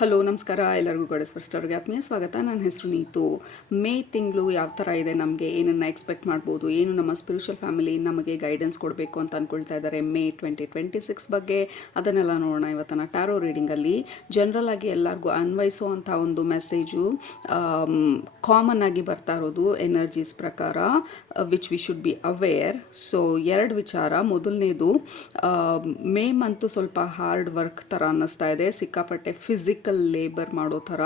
Hello ನಮಸ್ಕಾರ ಎಲ್ಲರಿಗೂ goddess first ಅವ್ರಿಗೆ ಆತ್ಮೀಯ ಸ್ವಾಗತ. ನನ್ನ ಹೆಸರು ನೀತು. ಮೇ ತಿಂಗಳು ಯಾವ ಥರ ಇದೆ, ನಮಗೆ ಏನನ್ನು ಎಕ್ಸ್ಪೆಕ್ಟ್ ಮಾಡ್ಬೋದು, ಏನು ನಮ್ಮ ಸ್ಪಿರಿಚುವಲ್ ಫ್ಯಾಮಿಲಿ ನಮಗೆ ಗೈಡೆನ್ಸ್ ಕೊಡಬೇಕು ಅಂತ ಅಂದ್ಕೊಳ್ತಾ ಇದ್ದಾರೆ ಮೇ 2026 ಬಗ್ಗೆ, ಅದನ್ನೆಲ್ಲ ನೋಡೋಣ ಇವತ್ತಿನ ಟ್ಯಾರೋ ರೀಡಿಂಗಲ್ಲಿ. ಜನರಲ್ ಆಗಿ ಎಲ್ಲರಿಗೂ ಅನ್ವಯಿಸುವಂಥ ಒಂದು ಮೆಸೇಜು ಕಾಮನ್ ಆಗಿ ಬರ್ತಾ ಇರೋದು ಎನರ್ಜೀಸ್ ಪ್ರಕಾರ, which we should be aware. So ಎರಡು ವಿಚಾರ. ಮೊದಲನೇದು, ಮೇ ಮಂತು ಸ್ವಲ್ಪ ಹಾರ್ಡ್ ವರ್ಕ್ ಥರ ಅನ್ನಿಸ್ತಾ ಇದೆ, ಸಿಕ್ಕಾಪಟ್ಟೆ ಫಿಸಿಕಲ್ ಲೇಬರ್ ಮಾಡೋ ಥರ.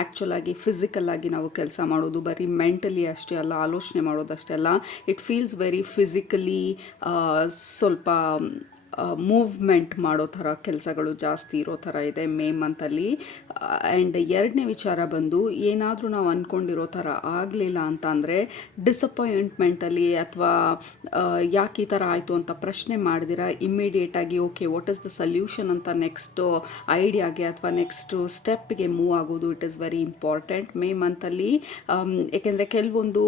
ಆ್ಯಕ್ಚುಲ್ ಆಗಿ ಫಿಸಿಕಲ್ ಆಗಿ ನಾವು ಕೆಲಸ ಮಾಡೋದು ಬರೀ ಮೆಂಟಲಿ ಅಷ್ಟೇ ಅಲ್ಲ, ಆಲೋಚನೆ ಮಾಡೋದಷ್ಟೇ ಅಲ್ಲ, ಇಟ್ ಫೀಲ್ಸ್ ವೆರಿ ಫಿಸಿಕಲಿ ಸ್ವಲ್ಪ ಮೂವ್ಮೆಂಟ್ ಮಾಡೋ ಥರ ಕೆಲಸಗಳು ಜಾಸ್ತಿ ಇರೋ ಥರ ಇದೆ ಮೇ ಮಂತಲ್ಲಿ. ಆ್ಯಂಡ್ ಎರಡನೇ ವಿಚಾರ ಬಂದು, ಏನಾದರೂ ನಾವು ಅಂದ್ಕೊಂಡಿರೋ ಥರ ಆಗಲಿಲ್ಲ ಅಂತ ಅಂದರೆ ಡಿಸಪಾಯಿಂಟ್ಮೆಂಟಲ್ಲಿ ಅಥವಾ ಯಾಕೆ ಈ ಥರ ಆಯಿತು ಅಂತ ಪ್ರಶ್ನೆ ಮಾಡಿದಿರ ಇಮ್ಮಿಡಿಯೇಟಾಗಿ okay what is the solution ಅಂತ ನೆಕ್ಸ್ಟು ಐಡಿಯಾಗೆ ಅಥವಾ ನೆಕ್ಸ್ಟು ಸ್ಟೆಪ್ಗೆ ಮೂವ್ ಆಗೋದು it is very important May ಮಂತಲ್ಲಿ. ಏಕೆಂದರೆ ಕೆಲವೊಂದು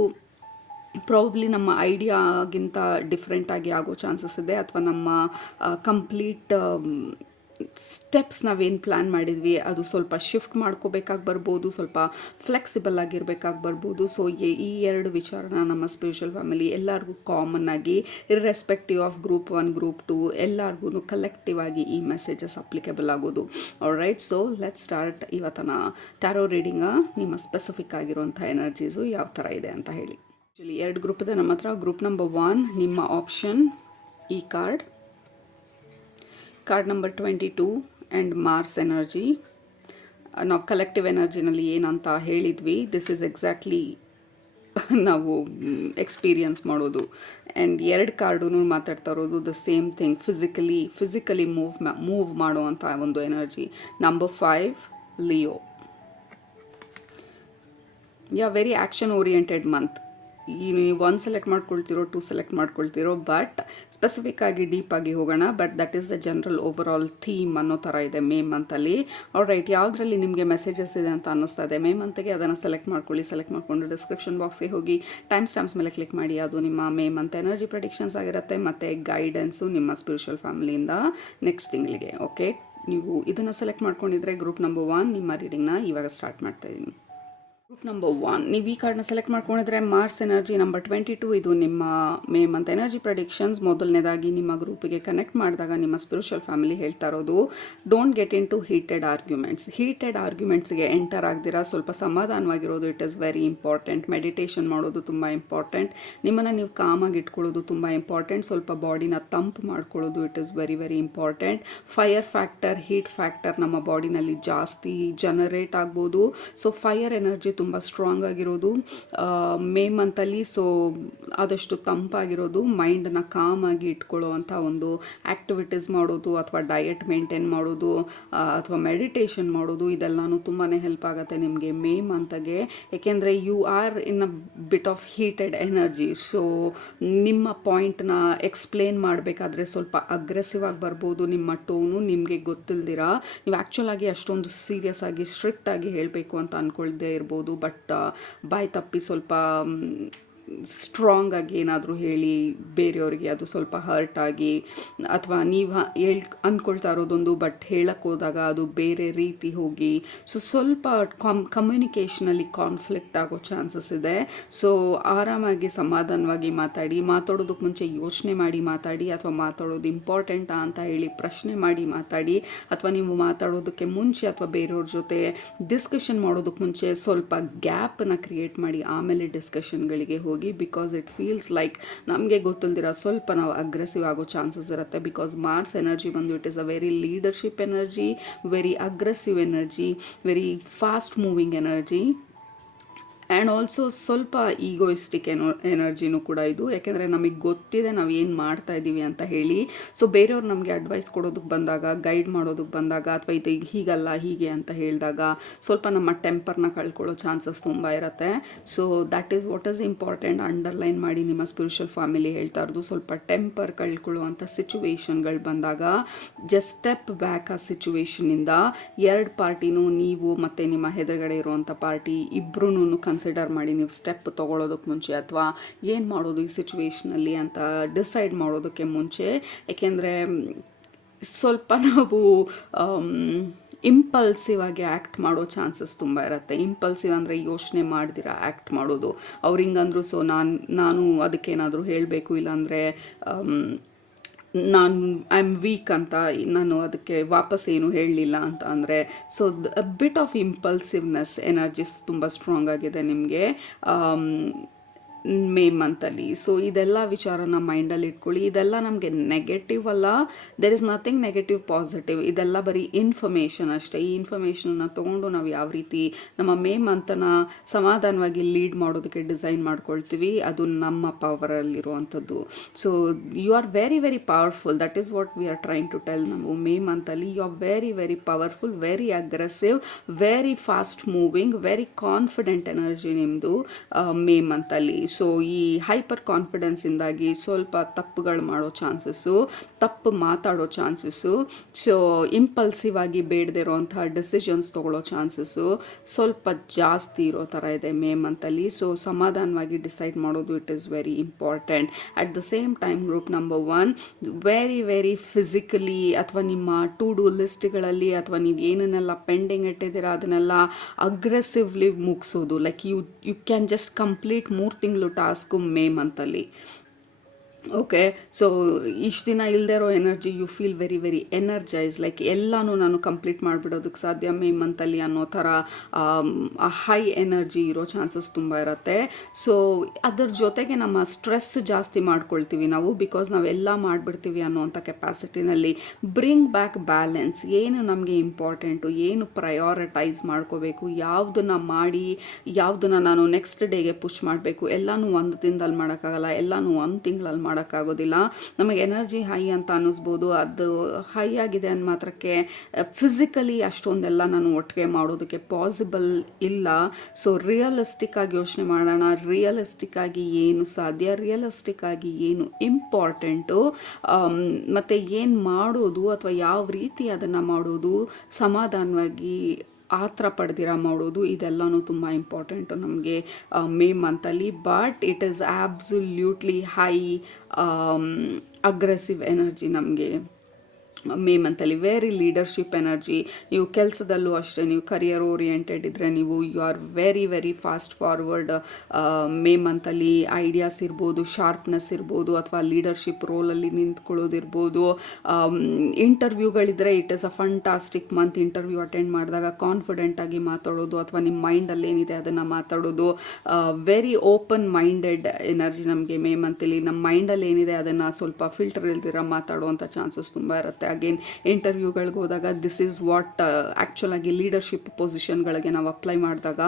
ಪ್ರಾಬಬ್ಲಿ ನಮ್ಮ ಐಡಿಯಾಗಿಂತ ಡಿಫ್ರೆಂಟಾಗಿ ಆಗೋ ಚಾನ್ಸಸ್ ಇದೆ, ಅಥವಾ ನಮ್ಮ ಕಂಪ್ಲೀಟ್ ಸ್ಟೆಪ್ಸ್ ನಾವೇನು ಪ್ಲ್ಯಾನ್ ಮಾಡಿದ್ವಿ ಅದು ಸ್ವಲ್ಪ ಶಿಫ್ಟ್ ಮಾಡ್ಕೋಬೇಕಾಗಿ ಬರ್ಬೋದು, ಸ್ವಲ್ಪ ಫ್ಲೆಕ್ಸಿಬಲ್ ಆಗಿರಬೇಕಾಗಿ ಬರ್ಬೋದು. ಸೊ ಈ ಎರಡು ವಿಚಾರನ ನಮ್ಮ ಸ್ಪಿರಿಚುವಲ್ ಫ್ಯಾಮಿಲಿ ಎಲ್ಲರಿಗೂ ಕಾಮನ್ ಆಗಿ, ಇರ್ರೆಸ್ಪೆಕ್ಟಿವ್ ಆಫ್ ಗ್ರೂಪ್ 1 ಗ್ರೂಪ್ 2 ಎಲ್ಲರಿಗೂ ಕಲೆಕ್ಟಿವ್ ಆಗಿ ಈ ಮೆಸೇಜಸ್ ಅಪ್ಲಿಕೇಬಲ್ ಆಗೋದು. ಆಲ್ರೈಟ್, ಸೊ ಲೆಟ್ಸ್ ಸ್ಟಾರ್ಟ್ ಇವತ್ತಿನ ಟ್ಯಾರೋ ರೀಡಿಂಗ. ನಿಮ್ಮ ಸ್ಪೆಸಿಫಿಕ್ ಆಗಿರುವಂಥ ಎನರ್ಜೀಸು ಯಾವ ಥರ ಇದೆ ಅಂತ ಹೇಳಿ. ಆ್ಯಕ್ಚುಲಿ ಎರಡು ಗ್ರೂಪ್ ಇದೆ ನಮ್ಮ ಹತ್ರ. ಗ್ರೂಪ್ ನಂಬರ್ 1 ನಿಮ್ಮ ಆಪ್ಷನ್ ಈ card number 22 and Mars energy. ನಾವು ಕಲೆಕ್ಟಿವ್ ಎನರ್ಜಿನಲ್ಲಿ ಏನಂತ ಹೇಳಿದ್ವಿ, ದಿಸ್ ಈಸ್ ಎಕ್ಸಾಕ್ಟ್ಲಿ ನಾವು ಎಕ್ಸ್ಪೀರಿಯನ್ಸ್ ಮಾಡೋದು. ಆ್ಯಂಡ್ ಎರಡು ಕಾರ್ಡು ಮಾತಾಡ್ತಾ ಇರೋದು the same thing, physically move ಮಾಡುವಂಥ ಒಂದು energy. Number 5 Leo. Very action oriented month. ನೀವು 1 ಸೆಲೆಕ್ಟ್ ಮಾಡ್ಕೊಳ್ತಿರೋ 2 ಸೆಲೆಕ್ಟ್ ಮಾಡ್ಕೊಳ್ತಿರೋ, ಬಟ್ ಸ್ಪೆಸಿಫಿಕ್ ಆಗಿ ಡೀಪಾಗಿ ಹೋಗೋಣ. But that is the general overall theme ಅನ್ನೋ ಥರ ಇದೆ ಮೇ ಮಂತಲ್ಲಿ. ಆಲ್ರೈಟ್, ಯಾವುದರಲ್ಲಿ ನಿಮಗೆ ಮೆಸೇಜಸ್ ಇದೆ ಅಂತ ಅನ್ನಿಸ್ತಾ ಇದೆ ಮೇ ಮಂತ್ಗೆ ಅದನ್ನು ಸೆಲೆಕ್ಟ್ ಮಾಡ್ಕೊಳ್ಳಿ. ಸೆಲೆಕ್ಟ್ ಮಾಡಿಕೊಂಡು ಡಿಸ್ಕ್ರಿಪ್ಷನ್ ಬಾಕ್ಸ್ಗೆ ಹೋಗಿ ಟೈಮ್ ಸ್ಟಾಂಪ್ಸ್ ಮೇಲೆ ಕ್ಲಿಕ್ ಮಾಡಿ. ಅದು ನಿಮ್ಮ ಮೇ ಮಂತ್ ಎನರ್ಜಿ ಪ್ರೆಡಿಕ್ಷನ್ಸ್ ಆಗಿರುತ್ತೆ, ಮತ್ತು ಗೈಡೆನ್ಸು ನಿಮ್ಮ ಸ್ಪಿರಿಚುವಲ್ ಫ್ಯಾಮಿಲಿಯಿಂದ ನೆಕ್ಸ್ಟ್ ತಿಂಗಳಿಗೆ. ಓಕೆ, ನೀವು ಇದನ್ನು ಸೆಲೆಕ್ಟ್ ಮಾಡ್ಕೊಂಡಿದ್ರೆ ಗ್ರೂಪ್ ನಂಬರ್ 1 ನಿಮ್ಮ ರೀಡಿಂಗ್ನ ಇವಾಗ ಸ್ಟಾರ್ಟ್ ಮಾಡ್ತಾಯಿದ್ದೀನಿ. ಗ್ರೂಪ್ ನಂಬರ್ 1 ನೀವು ಈ ಕಾರ್ಡ್ನ ಸೆಲೆಕ್ಟ್ ಮಾಡ್ಕೊಂಡಿದ್ರೆ ಮಾರ್ಸ್ ಎನರ್ಜಿ ನಂಬರ್ 22, ಇದು ನಿಮ್ಮ ಮೇ ಮಂತ್ ಎನರ್ಜಿ ಪ್ರೆಡಿಕ್ಷನ್ಸ್. ಮೊದಲನೇದಾಗಿ ನಿಮ್ಮ ಗ್ರೂಪಿಗೆ ಕನೆಕ್ಟ್ ಮಾಡಿದಾಗ ನಿಮ್ಮ ಸ್ಪಿರಿಚುವಲ್ ಫ್ಯಾಮಿಲಿ ಹೇಳ್ತಾ ಇರೋದು, don't get into heated ಆರ್ಗ್ಯುಮೆಂಟ್ಸ್ಗೆ ಎಂಟರ್ ಆಗ್ದಿರಾ ಸ್ವಲ್ಪ ಸಮಾಧಾನವಾಗಿರೋದು it is very important. Meditation ಮಾಡೋದು ತುಂಬ ಇಂಪಾರ್ಟೆಂಟ್. ನಿಮ್ಮನ್ನು ನೀವು ಕಾಮಾಗಿ ಇಟ್ಕೊಳ್ಳೋದು ತುಂಬ ಇಂಪಾರ್ಟೆಂಟ್. ಸ್ವಲ್ಪ ಬಾಡಿನ ತಂಪು ಮಾಡ್ಕೊಳ್ಳೋದು it is very very important. Fire factor, heat factor ನಮ್ಮ ಬಾಡಿನಲ್ಲಿ ಜಾಸ್ತಿ ಜನರೇಟ್ ಆಗ್ಬೋದು. ಸೊ ಫೈರ್ ಎನರ್ಜಿ ತುಂಬ ಸ್ಟ್ರಾಂಗ್ ಆಗಿರೋದು ಮೇ ಮಂತಲ್ಲಿ. ಸೊ ಆದಷ್ಟು ತಂಪಾಗಿರೋದು, ಮೈಂಡನ್ನ ಕಾಮಾಗಿ ಇಟ್ಕೊಳ್ಳೋ ಅಂಥ ಒಂದು ಆ್ಯಕ್ಟಿವಿಟೀಸ್ ಮಾಡೋದು, ಅಥವಾ ಡಯಟ್ ಮೇಂಟೈನ್ ಮಾಡೋದು, ಅಥವಾ ಮೆಡಿಟೇಷನ್ ಮಾಡೋದು, ಇದೆಲ್ಲನೂ ತುಂಬಾ ಹೆಲ್ಪ್ ಆಗುತ್ತೆ ನಿಮಗೆ ಮೇ ಮಂತ್ಗೆ. ಏಕೆಂದರೆ you are in a bit of heated energy. So ನಿಮ್ಮ ಪಾಯಿಂಟ್ನ ಎಕ್ಸ್ಪ್ಲೇನ್ ಮಾಡಬೇಕಾದ್ರೆ ಸ್ವಲ್ಪ ಅಗ್ರೆಸಿವ್ ಆಗಿ ಬರ್ಬೋದು ನಿಮ್ಮ ಟೋನು. ನಿಮಗೆ ಗೊತ್ತಿಲ್ದಿರ ನೀವು ಆ್ಯಕ್ಚುಲ್ ಆಗಿ ಅಷ್ಟೊಂದು ಸೀರಿಯಸ್ ಆಗಿ ಸ್ಟ್ರಿಕ್ಟ್ ಆಗಿ ಹೇಳಬೇಕು ಅಂತ ಅಂದ್ಕೊಳ್ದೇ ಇರ್ಬೋದು, ಬಟ್ ಬಾಯಿ ತಪ್ಪಿ ಸ್ವಲ್ಪ ಸ್ಟ್ರಾಂಗ್ ಆಗಿ ಏನಾದರೂ ಹೇಳಿ ಬೇರೆಯವರಿಗೆ ಅದು ಸ್ವಲ್ಪ ಹರ್ಟ್ ಆಗಿ, ಅಥವಾ ನೀವು ಅಂದ್ಕೊಳ್ತಾ ಇರೋದೊಂದು ಬಟ್ ಹೇಳಕ್ಕೆ ಹೋದಾಗ ಅದು ಬೇರೆ ರೀತಿ ಹೋಗಿ, ಸೊ ಸ್ವಲ್ಪ ಕಮ್ಯುನಿಕೇಷನಲ್ಲಿ ಕಾನ್ಫ್ಲಿಕ್ಟ್ ಆಗೋ ಚಾನ್ಸಸ್ ಇದೆ. ಸೊ ಆರಾಮಾಗಿ ಸಮಾಧಾನವಾಗಿ ಮಾತಾಡೋದಕ್ಕೆ ಮುಂಚೆ ಯೋಚನೆ ಮಾಡಿ ಮಾತಾಡಿ, ಅಥವಾ ಮಾತಾಡೋದು ಇಂಪಾರ್ಟೆಂಟಾ ಅಂತ ಹೇಳಿ ಪ್ರಶ್ನೆ ಮಾಡಿ ಮಾತಾಡಿ, ಅಥವಾ ನೀವು ಮಾತಾಡೋದಕ್ಕೆ ಮುಂಚೆ ಅಥವಾ ಬೇರೆಯವ್ರ ಜೊತೆ ಡಿಸ್ಕಷನ್ ಮಾಡೋದಕ್ಕೆ ಮುಂಚೆ ಸ್ವಲ್ಪ ಗ್ಯಾಪನ್ನು ಕ್ರಿಯೇಟ್ ಮಾಡಿ ಆಮೇಲೆ ಡಿಸ್ಕಷನ್ಗಳಿಗೆ ಹೋಗಿ. ಬಿಕಾಸ್ ಇಟ್ ಫೀಲ್ಸ್ ಲೈಕ್ ನಮಗೆ ಗೊತ್ತಿಲ್ದಿರ ಸ್ವಲ್ಪ ನಾವು ಅಗ್ರೆಸಿವ್ ಆಗೋ ಚಾನ್ಸಸ್ ಇರುತ್ತೆ. ಬಿಕಾಸ್ ಮಾರ್ಸ್ ಎನರ್ಜಿ ಬಂದು it is a very leadership energy, very aggressive energy, very fast moving energy, and also ಸ್ವಲ್ಪ ಈಗೋಯಿಸ್ಟಿಕ್ ಎನರ್ಜಿನೂ ಕೂಡ ಇದು. ಯಾಕೆಂದರೆ ನಮಗೆ ಗೊತ್ತಿದೆ ನಾವು ಏನು ಮಾಡ್ತಾ ಇದ್ದೀವಿ ಅಂತ ಹೇಳಿ. ಸೊ ಬೇರೆಯವ್ರು ನಮಗೆ ಅಡ್ವೈಸ್ ಕೊಡೋದಕ್ಕೆ ಬಂದಾಗ, ಗೈಡ್ ಮಾಡೋದಕ್ಕೆ ಬಂದಾಗ, ಅಥವಾ ಇದು ಹೀಗಲ್ಲ ಹೀಗೆ ಅಂತ ಹೇಳಿದಾಗ ಸ್ವಲ್ಪ ನಮ್ಮ ಟೆಂಪರ್ನ ಕಳ್ಕೊಳ್ಳೋ ಚಾನ್ಸಸ್ ತುಂಬ ಇರುತ್ತೆ. So that is what is important. Underline ಮಾಡಿ ನಿಮ್ಮ ಸ್ಪಿರಿಚುವಲ್ ಫ್ಯಾಮಿಲಿ ಹೇಳ್ತಾ ಇರೋದು, ಸ್ವಲ್ಪ ಟೆಂಪರ್ ಕಳ್ಕೊಳ್ಳುವಂಥ ಸಿಚುವೇಶನ್ಗಳು ಬಂದಾಗ ಜಸ್ಟ್ ಸ್ಟೆಪ್ ಬ್ಯಾಕ್. ಆ ಸಿಚುವೇಶನಿಂದ ಎರಡು ಪಾರ್ಟಿನೂ, ನೀವು ಮತ್ತು ನಿಮ್ಮ ಎದುರುಗಡೆ ಇರುವಂಥ ಪಾರ್ಟಿ ಇಬ್ಬರೂ ಕನ್ಸಿಡರ್ ಮಾಡಿ ನೀವು ಸ್ಟೆಪ್ ತೊಗೊಳೋದಕ್ಕೆ ಮುಂಚೆ, ಅಥವಾ ಏನು ಮಾಡೋದು ಈ ಸಿಚುವೇಷನಲ್ಲಿ ಅಂತ ಡಿಸೈಡ್ ಮಾಡೋದಕ್ಕೆ ಮುಂಚೆ. ಏಕೆಂದರೆ ಸ್ವಲ್ಪ ನಾವು ಇಂಪಲ್ಸಿವ್ ಆಗಿ ಆ್ಯಕ್ಟ್ ಮಾಡೋ ಚಾನ್ಸಸ್ ತುಂಬ ಇರುತ್ತೆ. ಇಂಪಲ್ಸಿವ್ ಅಂದರೆ ಯೋಚನೆ ಮಾಡ್ದಿರ ಆ್ಯಕ್ಟ್ ಮಾಡೋದು. ಅವ್ರು ಹಿಂಗಂದ್ರು ಸೊ ನಾನು ಅದಕ್ಕೇನಾದರೂ ಹೇಳಬೇಕು, ಇಲ್ಲಾಂದರೆ ನಾನು ಐ ಆಮ್ ವೀಕ್ ಅಂತ ನಾನು ಅದಕ್ಕೆ ವಾಪಸ್ ಏನು ಹೇಳಲಿಲ್ಲ ಅಂತ ಅಂದರೆ, ಸೊ ಬಿಟ್ ಆಫ್ ಇಂಪಲ್ಸಿವ್ನೆಸ್ ಎನರ್ಜಿಸ್ ತುಂಬ ಸ್ಟ್ರಾಂಗ್ ಆಗಿದೆ ನಿಮಗೆ ಮೇ ಮಂತಲ್ಲಿ. ಸೊ ಇದೆಲ್ಲ ವಿಚಾರನ ಮೈಂಡಲ್ಲಿ ಇಟ್ಕೊಳ್ಳಿ. ಇದೆಲ್ಲ ನಮಗೆ ನೆಗೆಟಿವ್ ಅಲ್ಲ, there is nothing negative positive, ಇದೆಲ್ಲ ಬರೀ ಇನ್ಫಾರ್ಮೇಷನ್ ಅಷ್ಟೇ. ಈ ಇನ್ಫಾರ್ಮೇಷನನ್ನು ತೊಗೊಂಡು ನಾವು ಯಾವ ರೀತಿ ನಮ್ಮ ಮೇ ಮಂತನ್ನು ಸಮಾಧಾನವಾಗಿ ಲೀಡ್ ಮಾಡೋದಕ್ಕೆ ಡಿಸೈನ್ ಮಾಡ್ಕೊಳ್ತೀವಿ, ಅದು ನಮ್ಮ ಪವರಲ್ಲಿರುವಂಥದ್ದು. So you are very very powerful, that is what we are trying to tell. ನಾವು ಮೇ ಮಂತಲ್ಲಿ you are very very powerful, very aggressive, very fast moving, very confident energy ನಿಮ್ಮದು ಮೇ ಮಂತಲ್ಲಿ. So ಈ hyper ಕಾನ್ಫಿಡೆನ್ಸಿಂದಾಗಿ ಸ್ವಲ್ಪ ತಪ್ಪುಗಳು ಮಾಡೋ chances, ತಪ್ಪು ಮಾತಾಡೋ ಚಾನ್ಸಸ್ಸು, ಸೊ ಇಂಪಲ್ಸಿವ್ ಆಗಿ ಬೇಡದೇ ಇರೋವಂಥ ಡಿಸಿಷನ್ಸ್ ತೊಗೊಳ್ಳೋ ಚಾನ್ಸಸ್ಸು ಸ್ವಲ್ಪ ಜಾಸ್ತಿ ಇರೋ ಥರ ಇದೆ ಮೇ ಮಂತಲ್ಲಿ. ಸೊ ಸಮಾಧಾನವಾಗಿ ಡಿಸೈಡ್ ಮಾಡೋದು it is very important. At the same time group number 1 very very physically ಅಥವಾ ನಿಮ್ಮ ಟು ಡೂ ಲಿಸ್ಟ್ಗಳಲ್ಲಿ ಅಥವಾ ನೀವು ಏನನ್ನೆಲ್ಲ ಪೆಂಡಿಂಗ್ ಇಟ್ಟಿದ್ದೀರಾ ಅದನ್ನೆಲ್ಲ ಅಗ್ರೆಸಿವ್ಲಿ ಮುಗಿಸೋದು. Like you can just complete 3 ತಿಂಗಳು ಟಾಸ್ಕು ಮೇ ಮಂತಲ್ಲಿ. ಓಕೆ, ಸೊ ಇಷ್ಟು ದಿನ ಇಲ್ಲದೆ ಇರೋ energy you feel very very energise, like ಎಲ್ಲನೂ ನಾನು ಕಂಪ್ಲೀಟ್ ಮಾಡಿಬಿಡೋದಕ್ಕೆ ಸಾಧ್ಯ ಮೇ ಮಂತಲ್ಲಿ ಅನ್ನೋ ಥರ ಹೈ ಎನರ್ಜಿ ಇರೋ ಚಾನ್ಸಸ್ ತುಂಬ ಇರುತ್ತೆ. ಸೊ ಅದ್ರ ಜೊತೆಗೆ ನಮ್ಮ ಸ್ಟ್ರೆಸ್ ಜಾಸ್ತಿ ಮಾಡ್ಕೊಳ್ತೀವಿ ನಾವು, ಬಿಕಾಸ್ ನಾವೆಲ್ಲ ಮಾಡಿಬಿಡ್ತೀವಿ ಅನ್ನೋವಂಥ ಕೆಪಾಸಿಟಿನಲ್ಲಿ. ಬ್ರಿಂಗ್ ಬ್ಯಾಕ್ ಬ್ಯಾಲೆನ್ಸ್, ಏನು ನಮಗೆ ಇಂಪಾರ್ಟೆಂಟು, ಏನು ಪ್ರಯಾರಿಟೈಸ್ ಮಾಡ್ಕೋಬೇಕು, ಯಾವುದನ್ನು ಮಾಡಿ ಯಾವುದನ್ನು ನಾನು ನೆಕ್ಸ್ಟ್ ಡೇಗೆ ಪುಷ್ ಮಾಡಬೇಕು, ಎಲ್ಲನೂ ಒಂದು ದಿನದಲ್ಲಿ ಮಾಡೋಕ್ಕಾಗಲ್ಲ, ಎಲ್ಲನೂ ಒಂದು ತಿಂಗಳಲ್ಲಿ ಮಾಡೋಕ್ಕಾಗೋದಿಲ್ಲ. ನಮಗೆ ಎನರ್ಜಿ ಹೈ ಅಂತ ಅನ್ನಿಸ್ಬೋದು, ಅದು ಹೈ ಆಗಿದೆ ಅಂದ ಮಾತ್ರಕ್ಕೆ ಫಿಸಿಕಲಿ ಅಷ್ಟೊಂದೆಲ್ಲ ನಾನು ಒಟ್ಟಿಗೆ ಮಾಡೋದಕ್ಕೆ ಪಾಸಿಬಲ್ ಇಲ್ಲ. ಸೊ ರಿಯಲಿಸ್ಟಿಕ್ ಆಗಿ ಯೋಚನೆ ಮಾಡೋಣ, ರಿಯಲಿಸ್ಟಿಕ್ ಆಗಿ ಏನು ಸಾಧ್ಯ, ರಿಯಲಿಸ್ಟಿಕ್ ಆಗಿ ಏನು ಇಂಪಾರ್ಟೆಂಟು, ಮತ್ತು ಏನು ಮಾಡೋದು ಅಥವಾ ಯಾವ ರೀತಿ ಅದನ್ನು ಮಾಡೋದು, ಸಮಾಧಾನವಾಗಿ ಆತರ ಪಡೆದಿರ ಮಾಡೋದು, ಇದೆಲ್ಲನೂ ತುಂಬ ಇಂಪಾರ್ಟೆಂಟು ನಮಗೆ ಮೇ ಮಂತಲ್ಲಿ. But it is absolutely high aggressive energy ನಮಗೆ ಮೇ ಮಂತಲ್ಲಿ, ವೆರಿ ಲೀಡರ್ಶಿಪ್ ಎನರ್ಜಿ. ನೀವು ಕೆಲಸದಲ್ಲೂ ಅಷ್ಟೇ, ನೀವು ಕರಿಯರ್ ಓರಿಯೆಂಟೆಡ್ ಇದ್ದರೆ ನೀವು you are very very fast forward May ಮಂತಲ್ಲಿ. ಐಡಿಯಾಸ್ ಇರ್ಬೋದು, ಶಾರ್ಪ್ನೆಸ್ ಇರ್ಬೋದು, ಅಥವಾ ಲೀಡರ್ಶಿಪ್ ರೋಲಲ್ಲಿ ನಿಂತ್ಕೊಳ್ಳೋದಿರ್ಬೋದು. ಇಂಟರ್ವ್ಯೂಗಳಿದ್ರೆ it is a fantastic month. Interview attend ಮಾಡಿದಾಗ ಕಾನ್ಫಿಡೆಂಟಾಗಿ ಮಾತಾಡೋದು ಅಥವಾ ನಿಮ್ಮ ಮೈಂಡಲ್ಲಿ ಏನಿದೆ ಅದನ್ನು ಮಾತಾಡೋದು. ವೆರಿ ಓಪನ್ ಮೈಂಡೆಡ್ ಎನರ್ಜಿ ನಮಗೆ ಮೇ ಮಂತಲ್ಲಿ. ನಮ್ಮ ಮೈಂಡಲ್ಲಿ ಏನಿದೆ ಅದನ್ನು ಸ್ವಲ್ಪ ಫಿಲ್ಟರ್ ಇಲ್ದಿರ ಮಾತಾಡುವಂಥ ಚಾನ್ಸಸ್ ತುಂಬ ಇರುತ್ತೆ. ಅಗೇನ್ ಇಂಟರ್ವ್ಯೂಗಳಿಗೆ ಹೋದಾಗ ದಿಸ್ ಈಸ್ ವಾಟ್ ಆ್ಯಕ್ಚುಲಾಗಿ ಲೀಡರ್ಶಿಪ್ ಪೊಸಿಷನ್ಗಳಿಗೆ ನಾವು ಅಪ್ಲೈ ಮಾಡಿದಾಗ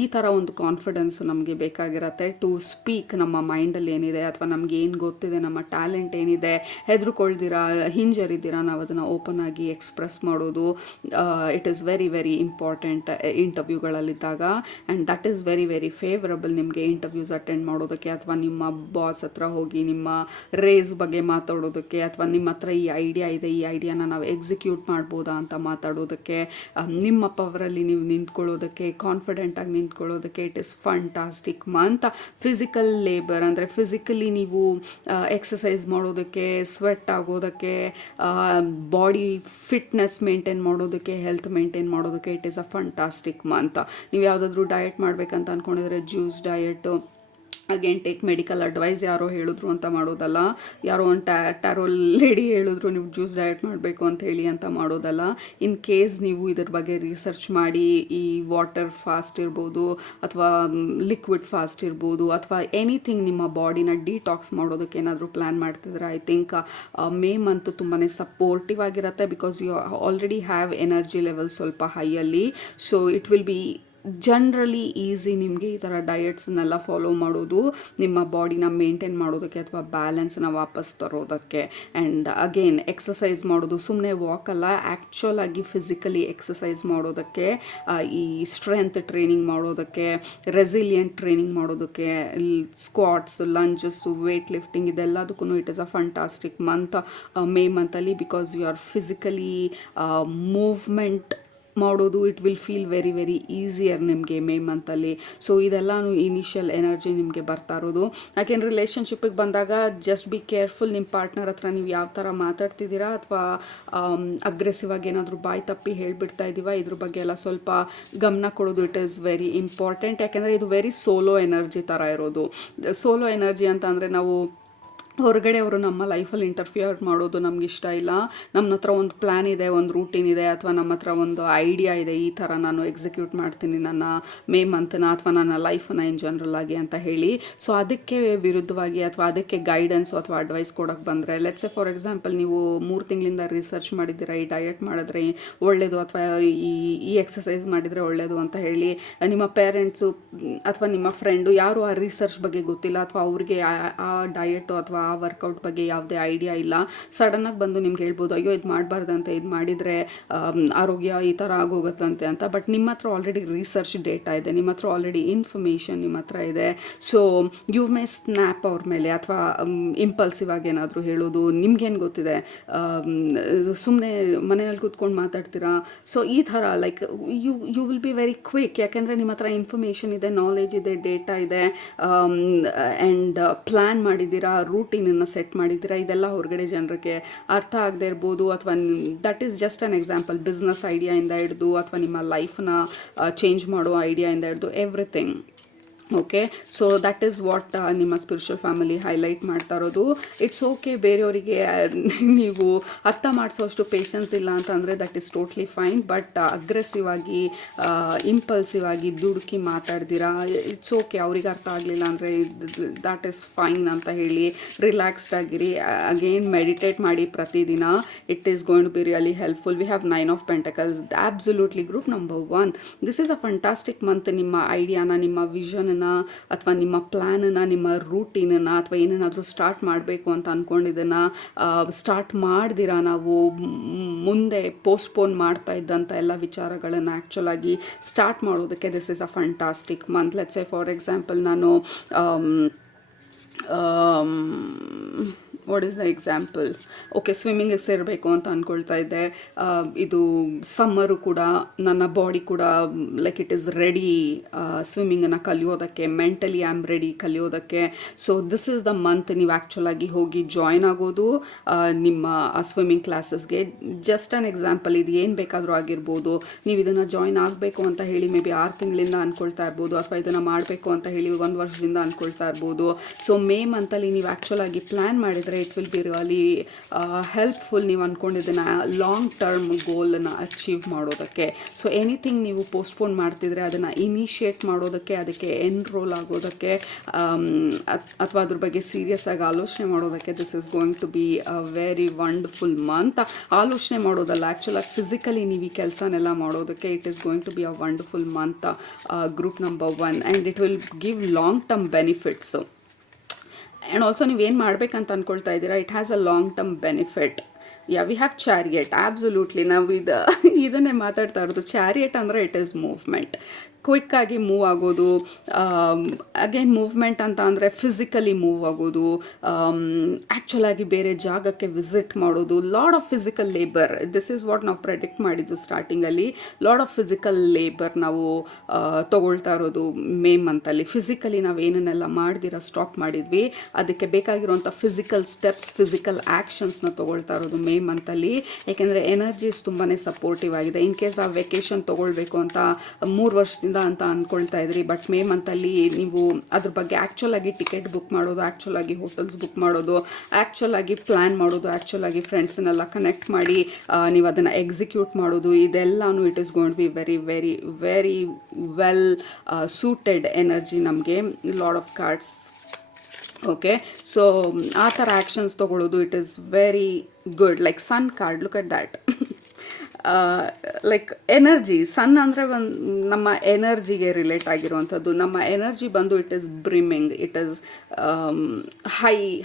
ಈ ಥರ ಒಂದು ಕಾನ್ಫಿಡೆನ್ಸ್ ನಮಗೆ ಬೇಕಾಗಿರುತ್ತೆ ಟು ಸ್ಪೀಕ್. ನಮ್ಮ ಮೈಂಡಲ್ಲಿ ಏನಿದೆ ಅಥವಾ ನಮ್ಗೆ ಏನು ಗೊತ್ತಿದೆ, ನಮ್ಮ ಟ್ಯಾಲೆಂಟ್ ಏನಿದೆ, ಹೆದರ್ಕೊಳ್ದಿರ, ಹಿಂಜರಿದ್ದೀರ, ನಾವು ಅದನ್ನು ಓಪನ್ ಆಗಿ ಎಕ್ಸ್ಪ್ರೆಸ್ ಮಾಡೋದು it is very very important ಇಂಟರ್ವ್ಯೂಗಳಲ್ಲಿದ್ದಾಗ. And that is very very favourable ನಿಮಗೆ ಇಂಟರ್ವ್ಯೂಸ್ ಅಟೆಂಡ್ ಮಾಡೋದಕ್ಕೆ, ಅಥವಾ ನಿಮ್ಮ ಬಾಸ್ ಹತ್ರ ಹೋಗಿ ನಿಮ್ಮ ರೇಸ್ ಬಗ್ಗೆ ಮಾತಾಡೋದಕ್ಕೆ, ಅಥವಾ ನಿಮ್ಮ ಹತ್ರ ಈ ಐಡಿಯಾ ಇದೆ, ಈ ಐಡಿಯಾನ ನಾವು ಎಕ್ಸಿಕ್ಯೂಟ್ ಮಾಡ್ಬೋದಾ ಅಂತ ಮಾತಾಡೋದಕ್ಕೆ, ನಿಮ್ಮ ಪವರಲ್ಲಿ ನೀವು ನಿಂತ್ಕೊಳ್ಳೋದಕ್ಕೆ, ಕಾನ್ಫಿಡೆಂಟಾಗಿ ನಿಂತ್ಕೊಳ್ಳೋದಕ್ಕೆ it is fantastic month. Physical labour ಅಂದರೆ ಫಿಸಿಕಲಿ ನೀವು ಎಕ್ಸಸೈಸ್ ಮಾಡೋದಕ್ಕೆ, ಸ್ವೆಟ್ ಆಗೋದಕ್ಕೆ, ಬಾಡಿ ಫಿಟ್ನೆಸ್ ಮೇಂಟೈನ್ ಮಾಡೋದಕ್ಕೆ, ಹೆಲ್ತ್ ಮೇಂಟೈನ್ ಮಾಡೋದಕ್ಕೆ it is a fantastic month. ನೀವು ಯಾವುದಾದ್ರೂ ಡಯಟ್ ಮಾಡಬೇಕಂತ ಅಂದ್ಕೊಂಡಿದ್ರೆ juice diet, again take medical advice, ಯಾರೋ ಹೇಳಿದ್ರು ಅಂತ ಮಾಡೋದಲ್ಲ, ಯಾರೋ ಒಂದು ಟ್ಯಾರೋ ಲೇಡಿ ಹೇಳಿದ್ರು ನೀವು ಜ್ಯೂಸ್ ಡಯಟ್ ಮಾಡಬೇಕು ಅಂತ ಹೇಳಿ ಅಂತ ಮಾಡೋದಲ್ಲ. ಇನ್ ಕೇಸ್ ನೀವು ಇದ್ರ ಬಗ್ಗೆ ರಿಸರ್ಚ್ ಮಾಡಿ ಈ ವಾಟರ್ ಫಾಸ್ಟ್ ಇರ್ಬೋದು ಅಥವಾ ಲಿಕ್ವಿಡ್ ಫಾಸ್ಟ್ ಇರ್ಬೋದು ಅಥವಾ ಎನಿಥಿಂಗ್ ನಿಮ್ಮ ಬಾಡಿನ ಡಿಟಾಕ್ಸ್ ಮಾಡೋದಕ್ಕೆ ಏನಾದರೂ ಪ್ಲ್ಯಾನ್ ಮಾಡ್ತಿದ್ರೆ ಐ ಥಿಂಕ್ ಮೇ ಮಂತ್ ತುಂಬಾ ಸಪೋರ್ಟಿವ್ ಆಗಿರುತ್ತೆ. Because you already have energy level ಸ್ವಲ್ಪ ಹೈಯಲ್ಲಿ. So it will be generally easy ನಿಮಗೆ ಈ ಥರ ಡಯಟ್ಸ್ನೆಲ್ಲ ಫಾಲೋ ಮಾಡೋದು, ನಿಮ್ಮ ಬಾಡಿನ ಮೇಂಟೈನ್ ಮಾಡೋದಕ್ಕೆ ಅಥವಾ ಬ್ಯಾಲೆನ್ಸ್ನ ವಾಪಸ್ ತರೋದಕ್ಕೆ. ಆ್ಯಂಡ್ ಅಗೇನ್ ಎಕ್ಸಸೈಸ್ ಮಾಡೋದು, ಸುಮ್ಮನೆ ವಾಕಲ್ಲ, ಆ್ಯಕ್ಚುಲ್ ಆಗಿ ಫಿಸಿಕಲಿ ಎಕ್ಸಸೈಸ್ ಮಾಡೋದಕ್ಕೆ, ಈ ಸ್ಟ್ರೆಂತ್ ಟ್ರೈನಿಂಗ್ ಮಾಡೋದಕ್ಕೆ, ರೆಸಿಲಿಯಂಟ್ ಟ್ರೈನಿಂಗ್ ಮಾಡೋದಕ್ಕೆ, ಸ್ಕ್ವಾಟ್ಸ್, ಲಂಜಸ್ಸು, ವೇಟ್ ಲಿಫ್ಟಿಂಗ್, ಇದೆಲ್ಲದಕ್ಕೂ it is a fantastic month May ಮಂತಲ್ಲಿ. Because you are physically movement ಮಾಡೋದು it will feel very very easier ನಿಮಗೆ ಮೇ ಮಂತಲ್ಲಿ. ಸೊ ಇದೆಲ್ಲನೂ ಇನಿಷಿಯಲ್ ಎನರ್ಜಿ ನಿಮಗೆ ಬರ್ತಾ ಇರೋದು. ಯಾಕೆಂದ್ರೆ ರಿಲೇಷನ್ಶಿಪ್ಪಿಗೆ ಬಂದಾಗ ಜಸ್ಟ್ ಬಿ ಕೇರ್ಫುಲ್. ನಿಮ್ಮ ಪಾರ್ಟ್ನರ್ ಹತ್ರ ನೀವು ಯಾವ ಥರ ಮಾತಾಡ್ತಿದ್ದೀರಾ ಅಥವಾ ಅಗ್ರೆಸಿವ್ ಆಗಿ ಏನಾದರೂ ಬಾಯಿ ತಪ್ಪಿ ಹೇಳಿಬಿಡ್ತಾ ಇದ್ದೀವಾ, ಇದ್ರ ಬಗ್ಗೆ ಎಲ್ಲ ಸ್ವಲ್ಪ ಗಮನ ಕೊಡೋದು ಇಟ್ ಈಸ್ ವೆರಿ ಇಂಪಾರ್ಟೆಂಟ್. ಯಾಕೆಂದರೆ ಇದು ವೆರಿ ಸೋಲೋ ಎನರ್ಜಿ ಥರ ಇರೋದು. ಸೋಲೋ ಎನರ್ಜಿ ಅಂತ ಅಂದರೆ ನಾವು ಹೊರಗಡೆ ಅವರು ನಮ್ಮ ಲೈಫಲ್ಲಿ ಇಂಟರ್ಫಿಯರ್ ಮಾಡೋದು ನಮ್ಗೆ ಇಷ್ಟ ಇಲ್ಲ. ನಮ್ಮ ಹತ್ರ ಒಂದು ಪ್ಲ್ಯಾನ್ ಇದೆ, ಒಂದು ರೂಟೀನ್ ಇದೆ, ಅಥವಾ ನಮ್ಮ ಹತ್ರ ಒಂದು ಐಡಿಯಾ ಇದೆ, ಈ ಥರ ನಾನು ಎಕ್ಸಿಕ್ಯೂಟ್ ಮಾಡ್ತೀನಿ ನನ್ನ ಮೇ ಮಂತನ ಅಥವಾ ನನ್ನ ಲೈಫನ್ನು ಇನ್ ಜನರಲ್ ಆಗಿ ಅಂತ ಹೇಳಿ. ಸೊ ಅದಕ್ಕೆ ವಿರುದ್ಧವಾಗಿ ಅಥವಾ ಅದಕ್ಕೆ ಗೈಡೆನ್ಸ್ ಅಥವಾ ಅಡ್ವೈಸ್ ಕೊಡೋಕ್ಕೆ ಬಂದರೆ, ಲೆಟ್ಸ್ ಫಾರ್ ಎಕ್ಸಾಂಪಲ್ ನೀವು 3 ತಿಂಗಳಿಂದ ರಿಸರ್ಚ್ ಮಾಡಿದ್ದೀರಾ ಈ ಡಯಟ್ ಮಾಡಿದ್ರೆ ಒಳ್ಳೆಯದು ಅಥವಾ ಈ ಎಕ್ಸಸೈಸ್ ಮಾಡಿದರೆ ಒಳ್ಳೆಯದು ಅಂತ ಹೇಳಿ, ನಿಮ್ಮ ಪೇರೆಂಟ್ಸು ಅಥವಾ ನಿಮ್ಮ ಫ್ರೆಂಡು ಯಾರು ಆ ರಿಸರ್ಚ್ ಬಗ್ಗೆ ಗೊತ್ತಿಲ್ಲ ಅಥವಾ ಅವ್ರಿಗೆ ಆ ಡಯಟು ಅಥವಾ ಆ ವರ್ಕೌಟ್ ಬಗ್ಗೆ ಯಾವುದೇ ಐಡಿಯಾ ಇಲ್ಲ, ಸಡನ್ನಾಗಿ ಬಂದು ನಿಮ್ಗೆ ಹೇಳ್ಬೋದು ಅಯ್ಯೋ ಇದು ಮಾಡಬಾರ್ದಂತೆ, ಇದು ಮಾಡಿದರೆ ಆರೋಗ್ಯ ಈ ಥರ ಆಗೋಗುತ್ತಂತೆ ಅಂತ. ಬಟ್ ನಿಮ್ಮ ಹತ್ರ ಆಲ್ರೆಡಿ ರಿಸರ್ಚ್ ಡೇಟಾ ಇದೆ, ನಿಮ್ಮ ಹತ್ರ ಆಲ್ರೆಡಿ ಇನ್ಫಾರ್ಮೇಷನ್ ನಿಮ್ಮ ಹತ್ರ ಇದೆ. ಸೊ ಯು ಮೇ ಸ್ನ್ಯಾಪ್ ಅವ್ರ ಮೇಲೆ ಅಥವಾ ಇಂಪಲ್ಸಿವ್ ಆಗಿ ಏನಾದರೂ ಹೇಳೋದು. ನಿಮ್ಗೇನು ಗೊತ್ತಿದೆ, ಸುಮ್ಮನೆ ಮನೆಯಲ್ಲಿ ಕೂತ್ಕೊಂಡು ಮಾತಾಡ್ತೀರಾ. ಸೊ ಈ ಥರ like you will be very quick. ಯಾಕೆಂದರೆ ನಿಮ್ಮ ಹತ್ರ ಇನ್ಫಾರ್ಮೇಷನ್ ಇದೆ, ನಾಲೆಜ್ ಇದೆ, ಡೇಟಾ ಇದೆ, ಆ್ಯಂಡ್ ಪ್ಲ್ಯಾನ್ ಮಾಡಿದ್ದೀರಾ, ರೂಟೀನನ್ನು ಸೆಟ್ ಮಾಡಿದ್ದೀರಾ. ಇದೆಲ್ಲ ಹೊರಗಡೆ ಜನರಿಗೆ ಅರ್ಥ ಆಗದೆ ಇರ್ಬೋದು. ಅಥವಾ that is just an example. Business ಐಡಿಯಾಯಿಂದ ಹಿಡಿದು ಅಥವಾ ನಿಮ್ಮ ಲೈಫನ್ನ ಚೇಂಜ್ ಮಾಡೋ ಐಡಿಯಾಯಿಂದ ಹಿಡಿದು everything. Okay, so that is what ನಿಮ್ಮ ಸ್ಪಿರಿಚುವಲ್ ಫ್ಯಾಮಿಲಿ ಹೈಲೈಟ್ ಮಾಡ್ತಾ ಇರೋದು. ಇಟ್ಸ್ ಓಕೆ, ಬೇರೆಯವರಿಗೆ ನೀವು ಅರ್ಥ ಮಾಡಿಸೋಷ್ಟು ಪೇಷನ್ಸ್ ಇಲ್ಲ ಅಂತಂದರೆ that is totally fine. But aggressive ಆಗಿ ಇಂಪಲ್ಸಿವ್ ಆಗಿ ದುಡುಕಿ ಮಾತಾಡ್ದಿರಾ, ಇಟ್ಸ್ ಓಕೆ. ಅವ್ರಿಗೆ ಅರ್ಥ ಆಗಲಿಲ್ಲ ಅಂದರೆ ದಟ್ ಈಸ್ ಫೈನ್ ಅಂತ ಹೇಳಿ ರಿಲ್ಯಾಕ್ಸ್ಡ್ ಆಗಿರಿ. ಅಗೇನ್ ಮೆಡಿಟೇಟ್ ಮಾಡಿ ಪ್ರತಿದಿನ. It is going to be really helpful. We have 9 of pentacles. Absolutely group number 1. This is a fantastic month. ನಿಮ್ಮ ಐಡಿಯಾನ, ನಿಮ್ಮ ವಿಷನನ್ನು ಅಥವಾ ನಿಮ್ಮ ಪ್ಲ್ಯಾನನ್ನು, ನಿಮ್ಮ ರೂಟೀನನ್ನು ಅಥವಾ ಏನೇನಾದರೂ ಸ್ಟಾರ್ಟ್ ಮಾಡಬೇಕು ಅಂತ ಅಂದ್ಕೊಂಡಿದ್ದನ್ನು ಸ್ಟಾರ್ಟ್ ಮಾಡ್ದಿರಾ ನಾವು ಮುಂದೆ ಪೋಸ್ಟ್ಪೋನ್ ಮಾಡ್ತಾ ಇದ್ದಂಥ ಎಲ್ಲ ವಿಚಾರಗಳನ್ನು ಆ್ಯಕ್ಚುಲಾಗಿ ಸ್ಟಾರ್ಟ್ ಮಾಡೋದಕ್ಕೆ this is a fantastic month. Let's say for example ನಾನು what is the example, okay, swimming ಸೇರಬೇಕು ಅಂತ ಅಂದ್ಕೊಳ್ತಾ ಇದ್ದೆ. ಇದು ಸಮ್ಮರು ಕೂಡ ನನ್ನ ಬಾಡಿ ಕೂಡ ಲೈಕ್ ಇಟ್ ಈಸ್ ರೆಡಿ ಸ್ವಿಮ್ಮಿಂಗನ್ನು ಕಲಿಯೋದಕ್ಕೆ. ಮೆಂಟಲಿ ಐ ಆಮ್ ರೆಡಿ ಕಲಿಯೋದಕ್ಕೆ. So this is the month ನೀವು ಆ್ಯಕ್ಚುಲಾಗಿ ಹೋಗಿ ಜಾಯ್ನ್ ಆಗೋದು ನಿಮ್ಮ ಸ್ವಿಮ್ಮಿಂಗ್ ಕ್ಲಾಸಸ್ಗೆ. ಜಸ್ಟ್ ಆನ್ ಎಕ್ಸಾಂಪಲ್, ಇದು ಏನು ಬೇಕಾದರೂ ಆಗಿರ್ಬೋದು. ನೀವು ಇದನ್ನು ಜಾಯ್ನ್ ಆಗಬೇಕು ಅಂತ ಹೇಳಿ ಮೇ ಬಿ 6 ತಿಂಗಳಿಂದ ಅಂದ್ಕೊಳ್ತಾ ಇರ್ಬೋದು, ಅಥವಾ ಇದನ್ನು ಮಾಡಬೇಕು ಅಂತ ಹೇಳಿ 1 ವರ್ಷದಿಂದ ಅಂದ್ಕೊಳ್ತಾ ಇರ್ಬೋದು. ಸೊ ಮೇ ಮಂತಲ್ಲಿ ನೀವು ಆ್ಯಕ್ಚುಲಾಗಿ ಪ್ಲ್ಯಾನ್ ಮಾಡಿದರೆ it will B really helpful. ನೀವು ಅಂದ್ಕೊಂಡಿದ್ದನ್ನು ಲಾಂಗ್ ಟರ್ಮ್ ಗೋಲನ್ನು ಅಚೀವ್ ಮಾಡೋದಕ್ಕೆ. ಸೊ ಎನಿಥಿಂಗ್ ನೀವು ಪೋಸ್ಟ್ಪೋನ್ ಮಾಡ್ತಿದ್ರೆ ಅದನ್ನು ಇನಿಷಿಯೇಟ್ ಮಾಡೋದಕ್ಕೆ, ಅದಕ್ಕೆ ಎನ್ರೋಲ್ ಆಗೋದಕ್ಕೆ, ಅಥವಾ ಅದ್ರ ಬಗ್ಗೆ ಸೀರಿಯಸ್ ಆಗಿ ಆಲೋಚನೆ ಮಾಡೋದಕ್ಕೆ this is going to be a very wonderful month. ಆಲೋಚನೆ ಮಾಡೋದಲ್ಲ, ಆ್ಯಕ್ಚುಲಾಗಿ ಫಿಸಿಕಲಿ ನೀವು ಈ ಕೆಲಸನೆಲ್ಲ ಮಾಡೋದಕ್ಕೆ it is going to be a wonderful month. Group number 1 and it will give long term benefits. And also ನೀವೇನು ಮಾಡಬೇಕಂತ ಅಂದ್ಕೊಳ್ತಾ ಇದ್ದೀರಾ, it has a long term benefit. We have chariot. Absolutely ನಾವು ಇದನ್ನೇ ಮಾತಾಡ್ತಾ ಇರೋದು. ಚಾರಿಯಟ್ ಅಂದರೆ ಇಟ್ ಈಸ್ ಮೂವ್ಮೆಂಟ್. ಕ್ವಿಕ್ಕಾಗಿ ಮೂವ್ ಆಗೋದು. ಅಗೇನ್ ಮೂವ್ಮೆಂಟ್ ಅಂತ ಅಂದರೆ ಫಿಸಿಕಲಿ ಮೂವ್ ಆಗೋದು, ಆ್ಯಕ್ಚುಲಾಗಿ ಬೇರೆ ಜಾಗಕ್ಕೆ ವಿಸಿಟ್ ಮಾಡೋದು. Lot of physical labour. This is what ನಾವು ಪ್ರೆಡಿಕ್ಟ್ ಮಾಡಿದ್ದು ಸ್ಟಾರ್ಟಿಂಗಲ್ಲಿ. ಲಾಡ್ ಆಫ್ ಫಿಸಿಕಲ್ ಲೇಬರ್ ನಾವು ತೊಗೊಳ್ತಾ ಇರೋದು ಮೇ ಮಂತಲ್ಲಿ. ಫಿಸಿಕಲಿ ನಾವು ಏನನ್ನೆಲ್ಲ ಮಾಡ್ದಿರ ಸ್ಟಾಪ್ ಮಾಡಿದ್ವಿ, ಅದಕ್ಕೆ ಬೇಕಾಗಿರುವಂಥ ಫಿಸಿಕಲ್ ಸ್ಟೆಪ್ಸ್, ಫಿಸಿಕಲ್ ಆ್ಯಕ್ಷನ್ಸ್ನ ತೊಗೊಳ್ತಾ ಇರೋದು ಮೇ ಮಂತಲ್ಲಿ. ಯಾಕೆಂದರೆ ಎನರ್ಜೀಸ್ ತುಂಬಾ ಸಪೋರ್ಟಿವ್ ಆಗಿದೆ. ಇನ್ ಕೇಸ್ ಆ ವೆಕೇಷನ್ ತೊಗೊಳ್ಬೇಕು ಅಂತ 3 ವರ್ಷದಿಂದ ಅಂತ ಅಂದ್ಕೊಳ್ತಾ ಇದ್ರಿ, ಬಟ್ ಮೇ ಮಂತಲ್ಲಿ ನೀವು ಅದ್ರ ಬಗ್ಗೆ ಆ್ಯಕ್ಚುಲಾಗಿ ಟಿಕೆಟ್ ಬುಕ್ ಮಾಡೋದು, ಆ್ಯಕ್ಚುಲಾಗಿ ಹೋಟೆಲ್ಸ್ ಬುಕ್ ಮಾಡೋದು, ಆ್ಯಕ್ಚುಲಾಗಿ ಪ್ಲ್ಯಾನ್ ಮಾಡೋದು, ಆ್ಯಕ್ಚುಲಾಗಿ ಫ್ರೆಂಡ್ಸನ್ನೆಲ್ಲ ಕನೆಕ್ಟ್ ಮಾಡಿ ನೀವು ಅದನ್ನು ಎಕ್ಸಿಕ್ಯೂಟ್ ಮಾಡೋದು, ಇದೆಲ್ಲನೂ it is going to be very very very well suited energy ನಮಗೆ. Lord of cards. Okay, so ಆ ಥರ ಆ್ಯಕ್ಷನ್ಸ್ ತೊಗೊಳ್ಳೋದು it is very good. Like sun card, look at that. Like energy, sun ಅಂದರೆ ನಮ್ಮ ಎನರ್ಜಿಗೆ relate ಆಗಿರುವಂಥದ್ದು. ನಮ್ಮ energy ಬಂದು it is brimming, it is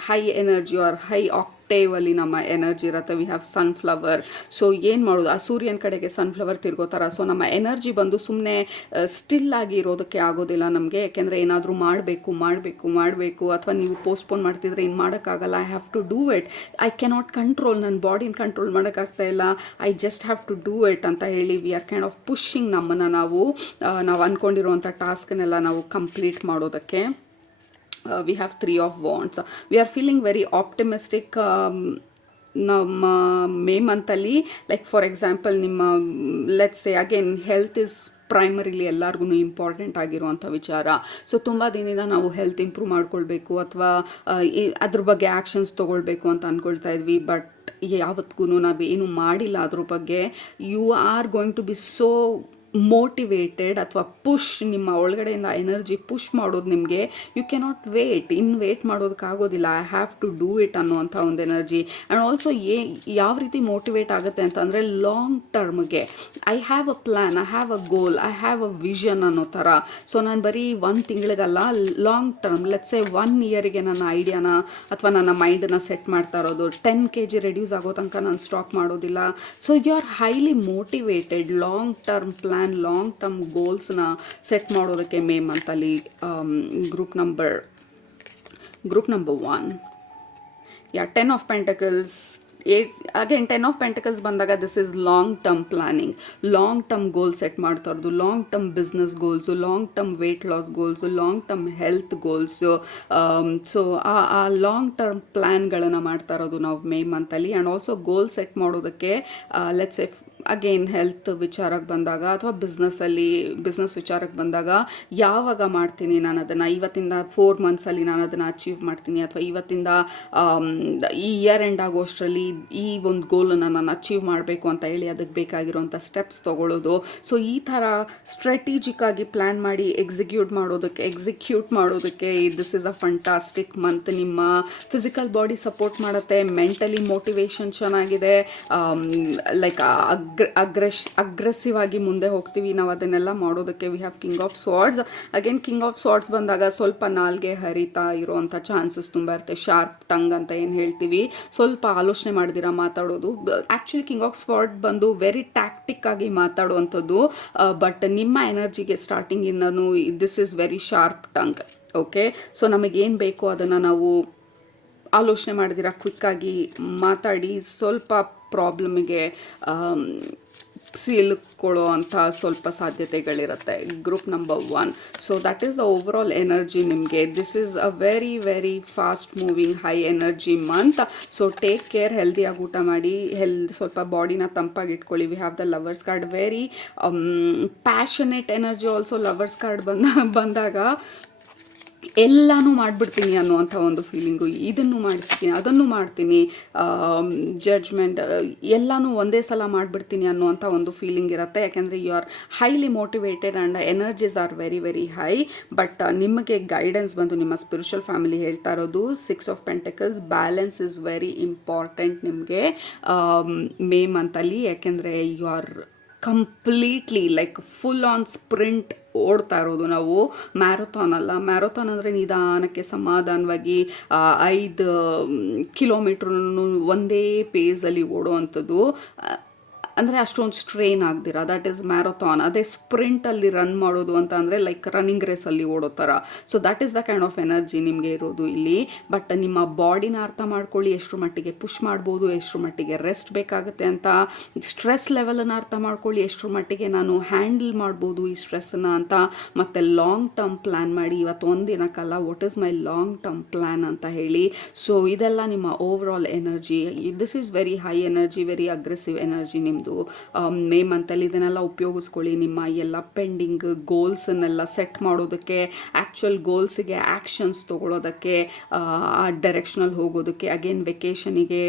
high energy or high ಆಕ್ಟೇವಲ್ಲಿ ನಮ್ಮ ಎನರ್ಜಿ ಇರುತ್ತೆ. We have sunflower. ಸೊ ಏನು ಮಾಡೋದು, ಆ ಸೂರ್ಯನ ಕಡೆಗೆ ಸನ್ಫ್ಲವರ್ ತಿರ್ಗೋ ಥರ. ಸೊ ನಮ್ಮ ಎನರ್ಜಿ ಬಂದು ಸುಮ್ಮನೆ ಸ್ಟಿಲ್ ಆಗಿ ಇರೋದಕ್ಕೆ ಆಗೋದಿಲ್ಲ ನಮಗೆ. ಯಾಕೆಂದರೆ ಏನಾದರೂ ಮಾಡಬೇಕು ಅಥವಾ ನೀವು ಪೋಸ್ಟ್ಪೋನ್ ಮಾಡ್ತಿದ್ರೆ ಇನ್ನು ಮಾಡೋಕ್ಕಾಗಲ್ಲ. I have to do it. I cannot control, ನನ್ನ ಬಾಡಿನ ಕಂಟ್ರೋಲ್ ಮಾಡೋಕ್ಕಾಗ್ತಾ ಇಲ್ಲ. I just have to do it ಅಂತ ಹೇಳಿ we are kind of pushing ನಮ್ಮನ್ನು ನಾವು ಅಂದ್ಕೊಂಡಿರುವಂಥ ಟಾಸ್ಕನ್ನೆಲ್ಲ ನಾವು ಕಂಪ್ಲೀಟ್ ಮಾಡೋದಕ್ಕೆ. We have 3 of wands. We are feeling very optimistic. ನಮ್ಮ ಮೇ ಮಂತಲ್ಲಿ ಲೈಕ್ ಫಾರ್ ಎಕ್ಸಾಂಪಲ್ ನಿಮ್ಮ let's say again health is primarily ಎಲ್ಲರಿಗೂ ಇಂಪಾರ್ಟೆಂಟ್ ಆಗಿರುವಂಥ ವಿಚಾರ. ಸೊ ತುಂಬ ದಿನದಿಂದ ನಾವು ಹೆಲ್ತ್ ಇಂಪ್ರೂವ್ ಮಾಡ್ಕೊಳ್ಬೇಕು ಅಥವಾ ಅದ್ರ ಬಗ್ಗೆ ಆ್ಯಕ್ಷನ್ಸ್ ತೊಗೊಳ್ಬೇಕು ಅಂತ ಅಂದ್ಕೊಳ್ತಾ ಇದ್ವಿ. ಬಟ್ ಯಾವತ್ತಿಗೂ ನಾವೇನು ಮಾಡಿಲ್ಲ ಅದ್ರ ಬಗ್ಗೆ. You are going to be so motivated ಅಥವಾ ಪುಷ್, ನಿಮ್ಮ ಒಳಗಡೆಯಿಂದ ಎನರ್ಜಿ ಪುಷ್ ಮಾಡೋದು ನಿಮಗೆ. ಯು ಕೆನಾಟ್ ವೇಟ್ ಮಾಡೋದಕ್ಕಾಗೋದಿಲ್ಲ. I have to do it ಅನ್ನೋವಂಥ ಒಂದು ಎನರ್ಜಿ. ಆ್ಯಂಡ್ ಆಲ್ಸೋ ಯಾವ ರೀತಿ ಮೋಟಿವೇಟ್ ಆಗುತ್ತೆ ಅಂತಂದರೆ ಲಾಂಗ್ ಟರ್ಮ್ಗೆ I have a plan, I have a goal, I have a vision ಅನ್ನೋ ಥರ. ಸೊ ನಾನು ಬರೀ 1 ತಿಂಗಳಿಗಲ್ಲ, ಲಾಂಗ್ ಟರ್ಮ್ ಲೆಟ್ಸ್ ಸೇ 1 ಇಯರಿಗೆ ನನ್ನ ಐಡಿಯಾನ ಅಥವಾ ನನ್ನ ಮೈಂಡನ್ನು ಸೆಟ್ ಮಾಡ್ತಾ ಇರೋದು. 10 kg ರೆಡ್ಯೂಸ್ ಆಗೋ ತನಕ ನಾನು ಸ್ಟಾಪ್ ಮಾಡೋದಿಲ್ಲ. So you are highly motivated. Long term plan, long term ಗೋಲ್ಸ್ನ ಸೆಟ್ ಮಾಡೋದಕ್ಕೆ ಮೇ ಮಂತಲ್ಲಿ group number 1 10 of Pentacles. Again 10 of Pentacles ಬಂದಾಗ this is long term planning, long term goal set ಮಾಡ್ತಾ ಇರೋದು, long term business goals, long term weight loss goals, long term health goals. So ಆ long term ಪ್ಲ್ಯಾನ್ಗಳನ್ನು ಮಾಡ್ತಾ ಇರೋದು ನಾವು May ಮಂತಲ್ಲಿ. And also goal set ಮಾಡೋದಕ್ಕೆ ಲೆಟ್ಸ್ ಎಫ್ ಅಗೇನ್ ಹೆಲ್ತ್ ವಿಚಾರಕ್ಕೆ ಬಂದಾಗ ಅಥವಾ ಬಿಸ್ನೆಸ್ ವಿಚಾರಕ್ಕೆ ಬಂದಾಗ ಯಾವಾಗ ಮಾಡ್ತೀನಿ ನಾನು ಅದನ್ನು, ಇವತ್ತಿಂದ 4 ಮಂತ್ಸಲ್ಲಿ ನಾನು ಅದನ್ನು ಅಚೀವ್ ಮಾಡ್ತೀನಿ ಅಥವಾ ಇವತ್ತಿಂದ ಈ ಇಯರ್ ಎಂಡ್ ಆಗೋಷ್ಟರಲ್ಲಿ ಈ ಒಂದು ಗೋಲನ್ನು ನಾನು ಅಚೀವ್ ಮಾಡಬೇಕು ಅಂತ ಹೇಳಿ ಅದಕ್ಕೆ ಬೇಕಾಗಿರೋಂಥ ಸ್ಟೆಪ್ಸ್ ತೊಗೊಳ್ಳೋದು. ಸೊ ಈ ಥರ ಸ್ಟ್ರಾಟಜಿಕ್ಕಾಗಿ ಪ್ಲ್ಯಾನ್ ಮಾಡಿ ಎಕ್ಸಿಕ್ಯೂಟ್ ಮಾಡೋದಕ್ಕೆ this is a fantastic month. ನಿಮ್ಮ ಫಿಸಿಕಲ್ ಬಾಡಿ ಸಪೋರ್ಟ್ ಮಾಡುತ್ತೆ, ಮೆಂಟಲಿ ಮೋಟಿವೇಶನ್ ಚೆನ್ನಾಗಿದೆ, ಲೈಕ್ ಅಗ್ರೆಸಿವ್ ಆಗಿ ಮುಂದೆ ಹೋಗ್ತೀವಿ ನಾವು ಅದನ್ನೆಲ್ಲ ಮಾಡೋದಕ್ಕೆ. We have king of swords. Again king of swords ಬಂದಾಗ ಸ್ವಲ್ಪ ನಾಲ್ಗೆ ಹರಿತಾ ಇರೋವಂಥ ಚಾನ್ಸಸ್ ತುಂಬ ಇರುತ್ತೆ. ಶಾರ್ಪ್ ಟಂಗ್ ಅಂತ ಏನು ಹೇಳ್ತೀವಿ, ಸ್ವಲ್ಪ ಆಲೋಚನೆ ಮಾಡ್ದಿರಾ ಮಾತಾಡೋದು. ಆ್ಯಕ್ಚುಲಿ ಕಿಂಗ್ ಆಫ್ ಸ್ವಾರ್ಡ್ ಬಂದು ವೆರಿ ಟ್ಯಾಕ್ಟಿಕ್ ಆಗಿ ಮಾತಾಡುವಂಥದ್ದು. ಬಟ್ ನಿಮ್ಮ ಎನರ್ಜಿಗೆ ಸ್ಟಾರ್ಟಿಂಗಿಂದನೂ this is very sharp tongue. Okay, so ನಮಗೇನು ಬೇಕೋ ಅದನ್ನು ನಾವು ಆಲೋಚನೆ ಮಾಡಿದಿರ ಕ್ವಿಕ್ಕಾಗಿ ಮಾತಾಡಿ ಸ್ವಲ್ಪ ಪ್ರಾಬ್ಲಮಿಗೆ ಸಿಲುಕೊಳ್ಳೋ ಅಂಥ ಸ್ವಲ್ಪ ಸಾಧ್ಯತೆಗಳಿರುತ್ತೆ. Group number 1. So that is the overall energy ನಿಮಗೆ. This is a very very fast moving high energy month. So take care, ಹೆಲ್ದಿಯಾಗಿ ಊಟ ಮಾಡಿ, ಸ್ವಲ್ಪ ಬಾಡಿನ ತಂಪಾಗಿ ಇಟ್ಕೊಳ್ಳಿ. We have the lovers card, very passionate energy also. Lovers card ಬಂದಾಗ ಎಲ್ಲನೂ ಮಾಡಿಬಿಡ್ತೀನಿ ಅನ್ನುವಂಥ ಒಂದು ಫೀಲಿಂಗು. ಇದನ್ನು ಮಾಡ್ತೀನಿ, ಅದನ್ನು ಮಾಡ್ತೀನಿ, ಜಡ್ಜ್ಮೆಂಟ್ ಎಲ್ಲನೂ ಒಂದೇ ಸಲ ಮಾಡಿಬಿಡ್ತೀನಿ ಅನ್ನುವಂಥ ಒಂದು ಫೀಲಿಂಗ್ ಇರುತ್ತೆ. ಯಾಕೆಂದರೆ you are highly motivated and energies are very very high. But ನಿಮಗೆ ಗೈಡೆನ್ಸ್ ಬಂದು ನಿಮ್ಮ ಸ್ಪಿರಿಚುವಲ್ ಫ್ಯಾಮಿಲಿ ಹೇಳ್ತಾ ಇರೋದು 6 of Pentacles. Balance is very important ನಿಮಗೆ ಮೇ ಮಂತಲ್ಲಿ. ಯಾಕೆಂದರೆ you are completely like full on sprint ಓಡ್ತಾ ಇರೋದು ನಾವು. ಮ್ಯಾರಥಾನ್ ಅಲ್ಲ, ಮ್ಯಾರಥಾನ್ ಅಂದರೆ ನಿಧಾನಕ್ಕೆ ಸಮಾಧಾನವಾಗಿ 5 ಕಿಲೋಮೀಟ್ರನ್ನು ಒಂದೇ ಪೇಸಲ್ಲಿ ಓಡುವಂಥದ್ದು. ಅಂದರೆ ಅಷ್ಟೊಂದು ಸ್ಟ್ರೇನ್ ಆಗ್ದಿರ, ದಟ್ ಈಸ್ ಮ್ಯಾರಥಾನ್. ಅದೇ ಸ್ಪ್ರಿಂಟಲ್ಲಿ ರನ್ ಮಾಡೋದು ಅಂತ ಅಂದರೆ ಲೈಕ್ ರನ್ನಿಂಗ್ ರೇಸಲ್ಲಿ ಓಡೋ ಥರ. So that is the kind of energy ನಿಮಗೆ ಇರೋದು ಇಲ್ಲಿ. ಬಟ್ ನಿಮ್ಮ ಬಾಡಿನ ಅರ್ಥ ಮಾಡ್ಕೊಳ್ಳಿ, ಎಷ್ಟು ಮಟ್ಟಿಗೆ ಪುಷ್ ಮಾಡ್ಬೋದು, ಎಷ್ಟು ಮಟ್ಟಿಗೆ ರೆಸ್ಟ್ ಬೇಕಾಗುತ್ತೆ ಅಂತ. ಸ್ಟ್ರೆಸ್ ಲೆವೆಲನ್ನು ಅರ್ಥ ಮಾಡ್ಕೊಳ್ಳಿ, ಎಷ್ಟು ಮಟ್ಟಿಗೆ ನಾನು ಹ್ಯಾಂಡಲ್ ಮಾಡ್ಬೋದು ಈ ಸ್ಟ್ರೆಸ್ಸನ್ನು ಅಂತ. ಮತ್ತು ಲಾಂಗ್ ಟರ್ಮ್ ಪ್ಲ್ಯಾನ್ ಮಾಡಿ, ಇವತ್ತು ಒಂದು ದಿನಕ್ಕಲ್ಲ, what is my long term plan ಅಂತ ಹೇಳಿ. ಸೊ ಇದೆಲ್ಲ ನಿಮ್ಮ overall energy. This is very high energy, very aggressive energy ನಿಮ್ಮದು ಮೇ ಮಂತಲ್ಲಿ. ಇದನ್ನೆಲ್ಲ ಉಪಯೋಗಿಸ್ಕೊಳ್ಳಿ ನಿಮ್ಮ ಎಲ್ಲ ಪೆಂಡಿಂಗ್ ಗೋಲ್ಸನ್ನೆಲ್ಲ ಸೆಟ್ ಮಾಡೋದಕ್ಕೆ, ಆ್ಯಕ್ಚುಯಲ್ ಗೋಲ್ಸಿಗೆ ಆ್ಯಕ್ಷನ್ಸ್ ತೊಗೊಳೋದಕ್ಕೆ, ಆ ಡೈರೆಕ್ಷನಲ್ಲಿ ಹೋಗೋದಕ್ಕೆ. ಅಗೇನ್ ವೆಕೇಷನಿಗೆ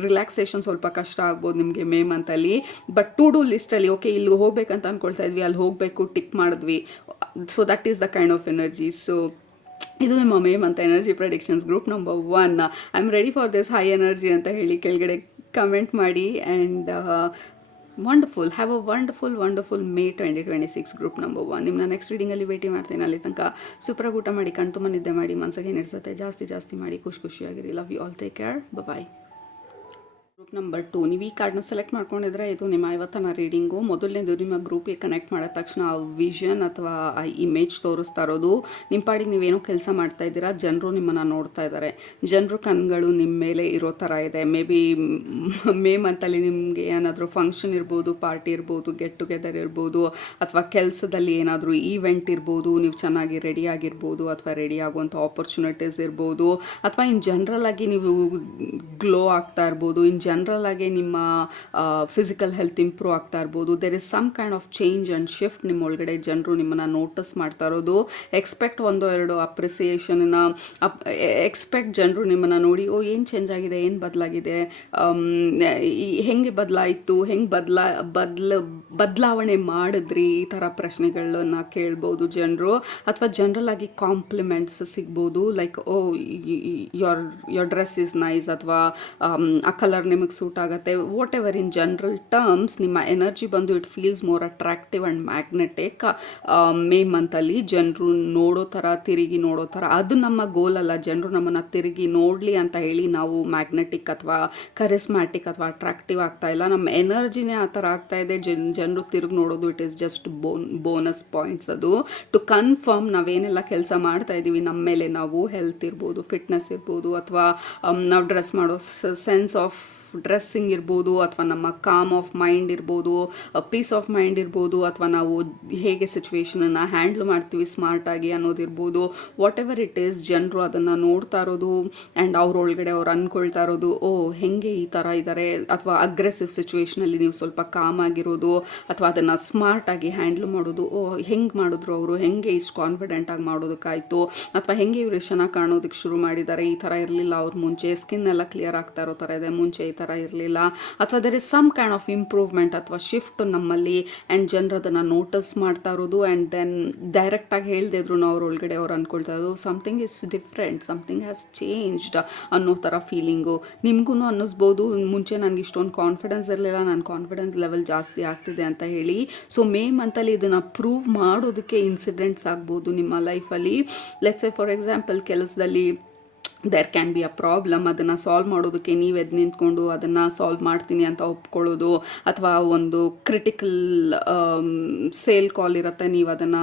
ರಿಲ್ಯಾಕ್ಸೇಷನ್ ಸ್ವಲ್ಪ ಕಷ್ಟ ಆಗ್ಬೋದು ನಿಮಗೆ ಮೇ ಮಂತಲ್ಲಿ. ಬಟ್ ಟು ಡೂ ಲಿಸ್ಟಲ್ಲಿ ಓಕೆ ಇಲ್ಲಿ ಹೋಗ್ಬೇಕಂತ ಅಂದ್ಕೊಳ್ತಾ ಇದ್ವಿ, ಅಲ್ಲಿ ಹೋಗಬೇಕು, ಟಿಕ್ ಮಾಡಿದ್ವಿ. So that is the kind of energy. So ಇದು ನಿಮ್ಮ May month energy predictions group number 1. I am ready for this high energy ಅಂತ ಹೇಳಿ ಕೆಳಗಡೆ ಕಮೆಂಟ್ ಮಾಡಿ. And wonderful. Have a wonderful May 2026 group number 1. ನಿಮ್ಮನ್ನ next ರೀಡಿಂಗಲ್ಲಿ ಭೇಟಿ ಮಾಡ್ತೀನಿ. ಅಲ್ಲಿ ತನಕ ಸೂಪರಾಗಿ ಊಟ ಮಾಡಿ, ಕಣ್ ತುಂಬ ನಿದ್ದೆ ಮಾಡಿ, ಮನಸ್ಸಿಗೆ ಏನಿಡ್ಸತ್ತೆ ಜಾಸ್ತಿ ಮಾಡಿ, ಖುಷಿಯಾಗಿರಿ. Love you all, take care, bye. Group number 2, ನೀವು ಈ ಕಾರ್ಡ್ನ ಸೆಲೆಕ್ಟ್ ಮಾಡ್ಕೊಂಡಿದ್ರೆ ಇದು ನಿಮ್ಮ ಇವತ್ತಿನ ರೀಡಿಂಗು. ಮೊದಲನೇದು ನಿಮ್ಮ ಗ್ರೂಪಿಗೆ ಕನೆಕ್ಟ್ ಮಾಡಿದ ತಕ್ಷಣ ಆ ವಿಷನ್ ಅಥವಾ ಆ ಇಮೇಜ್ ತೋರಿಸ್ತಾ ಇರೋದು, ನಿಮ್ಮ ಪಾಡಿಗೆ ನೀವೇನೋ ಕೆಲಸ ಮಾಡ್ತಾ ಇದ್ದೀರಾ, ಜನರು ನಿಮ್ಮನ್ನು ನೋಡ್ತಾ ಇದ್ದಾರೆ, ಜನರು ಕಣ್ಗಳು ನಿಮ್ಮ ಮೇಲೆ ಇರೋ ಥರ ಇದೆ. ಮೇ ಬಿ ಮೇ ಮಂತಲ್ಲಿ ನಿಮಗೆ ಏನಾದರೂ ಫಂಕ್ಷನ್ ಇರ್ಬೋದು, ಪಾರ್ಟಿ ಇರ್ಬೋದು, ಗೆಟ್ ಟುಗೆದರ್ ಇರ್ಬೋದು, ಅಥವಾ ಕೆಲಸದಲ್ಲಿ ಏನಾದರೂ ಈವೆಂಟ್ ಇರ್ಬೋದು, ನೀವು ಚೆನ್ನಾಗಿ ರೆಡಿ ಆಗಿರ್ಬೋದು, ಅಥವಾ ರೆಡಿ ಆಗುವಂಥ ಆಪರ್ಚುನಿಟೀಸ್ ಇರ್ಬೋದು, ಅಥವಾ ಇನ್ ಜನರಲ್ ಆಗಿ ನೀವು ಗ್ಲೋ ಆಗ್ತಾ ಇರ್ಬೋದು, ಇನ್ ಜನರಲ್ ಆಗಿ ನಿಮ್ಮ ಫಿಸಿಕಲ್ ಹೆಲ್ತ್ ಇಂಪ್ರೂವ್ ಆಗ್ತಾ ಇರ್ಬೋದು. There is some kind of change and shift ನಿಮ್ಮ ಒಳಗಡೆ. ಜನರು ನಿಮ್ಮನ್ನು ನೋಟಿಸ್ ಮಾಡ್ತಾ ಇರೋದು, ಎಕ್ಸ್ಪೆಕ್ಟ್ 1-2 ಅಪ್ರಿಸಿಯೇಷನ್ನ ಎಕ್ಸ್ಪೆಕ್ಟ್. ಜನರು ನಿಮ್ಮನ್ನು ನೋಡಿ, ಓ ಏನು ಚೇಂಜ್ ಆಗಿದೆ, ಏನು ಬದಲಾಗಿದೆ, ಹೆಂಗೆ ಬದಲಾಯಿತು, ಹೆಂಗೆ ಬದಲಾವಣೆ ಮಾಡಿದ್ರಿ, ಈ ಥರ ಪ್ರಶ್ನೆಗಳನ್ನ ಕೇಳ್ಬೋದು ಜನರು. ಅಥವಾ ಜನರಲ್ ಆಗಿ ಕಾಂಪ್ಲಿಮೆಂಟ್ಸ್ ಸಿಗ್ಬೋದು, like oh your dress is nice, ಅಥವಾ ಆ ಕಲರ್ ನಿಮಗೆ ಸೂಟ್ ಆಗುತ್ತೆ. Whatever in general terms ನಿಮ್ಮ ಎನರ್ಜಿ ಬಂದು it feels more attractive and magnetic. May ಮಂತಲ್ಲಿ ಜನರು ನೋಡೋ ಥರ, ತಿರುಗಿ ನೋಡೋ ಥರ, ಅದು ನಮ್ಮ ಗೋಲ್ ಅಲ್ಲ. ಜನರು ನಮ್ಮನ್ನು ತಿರುಗಿ ನೋಡಲಿ ಅಂತ ಹೇಳಿ ನಾವು ಮ್ಯಾಗ್ನೆಟಿಕ್ ಅಥವಾ ಕರಿಸ್ಮ್ಯಾಟಿಕ್ ಅಥವಾ ಅಟ್ರಾಕ್ಟಿವ್ ಆಗ್ತಾ ಇಲ್ಲ. ನಮ್ಮ ಎನರ್ಜಿನೇ ಆ ಥರ ಆಗ್ತಾ ಇದೆ. ಜನರು ತಿರುಗಿ ನೋಡೋದು it is just bonus points. ಅದು ಟು ಕನ್ಫರ್ಮ್ ನಾವೇನೆಲ್ಲ ಕೆಲಸ ಮಾಡ್ತಾ ಇದ್ದೀವಿ ನಮ್ಮ ಮೇಲೆ, ನಾವು ಹೆಲ್ತ್ ಇರ್ಬೋದು, ಫಿಟ್ನೆಸ್ ಇರ್ಬೋದು, ಅಥವಾ ನಾವು ಡ್ರೆಸ್ ಮಾಡೋ ಸೆನ್ಸ್ ಆಫ್ ಡ್ರೆಸ್ಸಿಂಗ್ ಇರ್ಬೋದು, ಅಥವಾ ನಮ್ಮ ಕಾಮ್ ಆಫ್ ಮೈಂಡ್ ಇರ್ಬೋದು, ಪೀಸ್ ಆಫ್ ಮೈಂಡ್ ಇರ್ಬೋದು, ಅಥವಾ ನಾವು ಹೇಗೆ ಸಿಚುವೇಶನನ್ನು ಹ್ಯಾಂಡ್ಲ್ ಮಾಡ್ತೀವಿ ಸ್ಮಾರ್ಟಾಗಿ ಅನ್ನೋದಿರ್ಬೋದು. ವಾಟ್ ಎವರ್ ಇಟ್ ಈಸ್, ಜನರು ಅದನ್ನು ನೋಡ್ತಾ ಇರೋದು ಆ್ಯಂಡ್ ಅವ್ರೊಳಗಡೆ ಅವ್ರು ಅಂದ್ಕೊಳ್ತಾ ಇರೋದು, ಓ ಹೆಂಗೆ ಈ ಥರ ಇದ್ದಾರೆ, ಅಥವಾ ಅಗ್ರೆಸಿವ್ ಸಿಚುವೇಷನಲ್ಲಿ ನೀವು ಸ್ವಲ್ಪ ಕಾಮ್ ಆಗಿರೋದು, ಅಥವಾ ಅದನ್ನು ಸ್ಮಾರ್ಟಾಗಿ ಹ್ಯಾಂಡ್ಲ್ ಮಾಡೋದು, ಓ ಹೆಂಗೆ ಮಾಡಿದ್ರು ಅವರು, ಹೆಂಗೆ ಇಷ್ಟು ಕಾನ್ಫಿಡೆಂಟಾಗಿ ಮಾಡೋದಕ್ಕಾಯಿತು, ಅಥವಾ ಹೆಂಗೆ ಇವರು ಚೆನ್ನಾಗಿ ಕಾಣೋದಕ್ಕೆ ಶುರು ಮಾಡಿದ್ದಾರೆ, ಈ ಥರ ಇರಲಿಲ್ಲ ಅವ್ರ ಮುಂಚೆ, ಸ್ಕಿನ್ ಎಲ್ಲ ಕ್ಲಿಯರ್ ಆಗ್ತಾ ಇರೋ ಥರ ಇದೆ, ಮುಂಚೆ ಈ ಥರ ಇರಲಿಲ್ಲ, ಅಥವಾ there is some kind of improvement ಅಥವಾ ಶಿಫ್ಟ್ ನಮ್ಮಲ್ಲಿ. ಆ್ಯಂಡ್ ಜನರು ಅದನ್ನು ನೋಟಿಸ್ ಮಾಡ್ತಾ ಇರೋದು. ಆ್ಯಂಡ್ ದೆನ್ ಡೈರೆಕ್ಟಾಗಿ ಹೇಳ್ದೇ ಇದ್ರು ಅವ್ರ ಒಳಗಡೆ ಅವ್ರು ಅಂದ್ಕೊಳ್ತಾ ಇರೋದು, something is different, something has changed ಅನ್ನೋ ಥರ ಫೀಲಿಂಗು ನಿಮಗೂ ಅನ್ನಿಸ್ಬೋದು. ಮುಂಚೆ ನನಗೆ ಇಷ್ಟೊಂದು ಕಾನ್ಫಿಡೆನ್ಸ್ ಇರಲಿಲ್ಲ, ನನ್ನ ಕಾನ್ಫಿಡೆನ್ಸ್ ಲೆವೆಲ್ ಜಾಸ್ತಿ ಆಗ್ತಿದೆ ಅಂತ ಹೇಳಿ. ಸೊ ಮೇ ಮಂತಲ್ಲಿ ಇದನ್ನು ಪ್ರೂವ್ ಮಾಡೋದಕ್ಕೆ ಇನ್ಸಿಡೆಂಟ್ಸ್ ಆಗ್ಬೋದು ನಿಮ್ಮ ಲೈಫಲ್ಲಿ. ಲೆಟ್ಸ್ ಸೇ ಫಾರ್ ಎಕ್ಸಾಂಪಲ್, ಕೆಲಸದಲ್ಲಿ there can be a problem, ಅದನ್ನು ಸಾಲ್ವ್ ಮಾಡೋದಕ್ಕೆ ನೀವು ಎದ್ದು ನಿಂತ್ಕೊಂಡು ಅದನ್ನು ಸಾಲ್ವ್ ಮಾಡ್ತೀನಿ ಅಂತ ಒಪ್ಕೊಳ್ಳೋದು, ಅಥವಾ ಒಂದು ಕ್ರಿಟಿಕಲ್ ಸೇಲ್ ಕಾಲ್ ಇರುತ್ತೆ, ನೀವು ಅದನ್ನು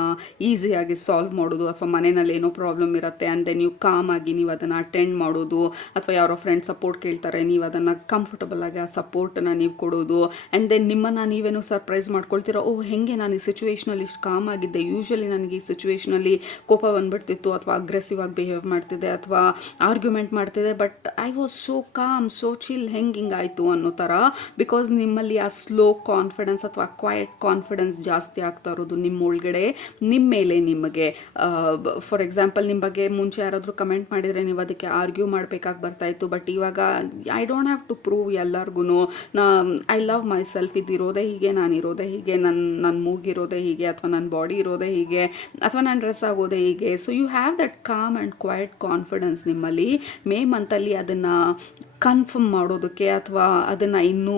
ಈಸಿಯಾಗಿ ಸಾಲ್ವ್ ಮಾಡೋದು, ಅಥವಾ ಮನೆಯಲ್ಲಿ ಏನೋ ಪ್ರಾಬ್ಲಮ್ ಇರುತ್ತೆ ಆ್ಯಂಡ್ ದೆನ್ ನೀವು ಕಾಮ್ ಆಗಿ ನೀವು ಅದನ್ನು ಅಟೆಂಡ್ ಮಾಡೋದು, ಅಥವಾ ಯಾರೋ ಫ್ರೆಂಡ್ ಸಪೋರ್ಟ್ ಕೇಳ್ತಾರೆ, ನೀವು ಅದನ್ನು ಕಂಫರ್ಟಬಲ್ ಆಗಿ ಆ ಸಪೋರ್ಟನ್ನು ನೀವು ಕೊಡೋದು. ಆ್ಯಂಡ್ ದೆನ್ ನಿಮ್ಮನ್ನು ನೀವೇನೋ ಸರ್ಪ್ರೈಸ್ ಮಾಡ್ಕೊಳ್ತೀರೋ, ಓ ಹೆಂಗೆ ನಾನು ಈ ಸಿಚುವೇಷನಲ್ಲಿ ಇಷ್ಟು ಕಾಮ್ ಆಗಿದ್ದೆ, ಯೂಶ್ವಲಿ ನನಗೆ ಈ ಸಿಚುವೇಷನಲ್ಲಿ ಕೋಪ ಬಂದುಬಿಡ್ತಿತ್ತು, ಅಥವಾ ಅಗ್ರೆಸಿವ್ ಆಗಿ ಬಿಹೇವ್ ಮಾಡ್ತಿದ್ದೆ, ಅಥವಾ ಆರ್ಗ್ಯುಮೆಂಟ್ ಮಾಡ್ತಿದೆ, but I was so calm, so chill, ಹಿಂಗಾಯಿತು ಅನ್ನೋ ಥರ. ಬಿಕಾಸ್ ನಿಮ್ಮಲ್ಲಿ ಆ ಸ್ಲೋ ಕಾನ್ಫಿಡೆನ್ಸ್ ಅಥವಾ ಕ್ವೈಟ್ ಕಾನ್ಫಿಡೆನ್ಸ್ ಜಾಸ್ತಿ ಆಗ್ತಾ ಇರೋದು ನಿಮ್ಮ ಒಳಗಡೆ, ನಿಮ್ಮ ಮೇಲೆ ನಿಮಗೆ. ಫಾರ್ ಎಕ್ಸಾಂಪಲ್, ನಿಮ್ಮ ಬಗ್ಗೆ ಮುಂಚೆ ಯಾರಾದರೂ ಕಮೆಂಟ್ ಮಾಡಿದರೆ ನೀವು ಅದಕ್ಕೆ ಆರ್ಗ್ಯೂ ಮಾಡಬೇಕಾಗಿ ಬರ್ತಾಯಿತ್ತು, ಬಟ್ ಇವಾಗ I don't have to prove ಎಲ್ಲರಿಗೂ, ಐ ಲವ್ ಮೈ ಸೆಲ್ಫ್, ಇದಿರೋದೇ ಹೀಗೆ, ನಾನು ಇರೋದೇ ಹೀಗೆ, ನನ್ನ ಮೂಗಿರೋದೇ ಹೀಗೆ, ಅಥವಾ ನನ್ನ ಬಾಡಿ ಇರೋದೇ ಹೀಗೆ, ಅಥವಾ ನನ್ನ ಡ್ರೆಸ್ ಆಗೋದೇ ಹೀಗೆ. So you have that calm and quiet confidence ನಿಮ್ಮಲ್ಲಿ. ಮೇ ಮಂತಲ್ಲಿ ಅದನ್ನು ಕನ್ಫರ್ಮ್ ಮಾಡೋದಕ್ಕೆ, ಅಥವಾ ಅದನ್ನು ಇನ್ನೂ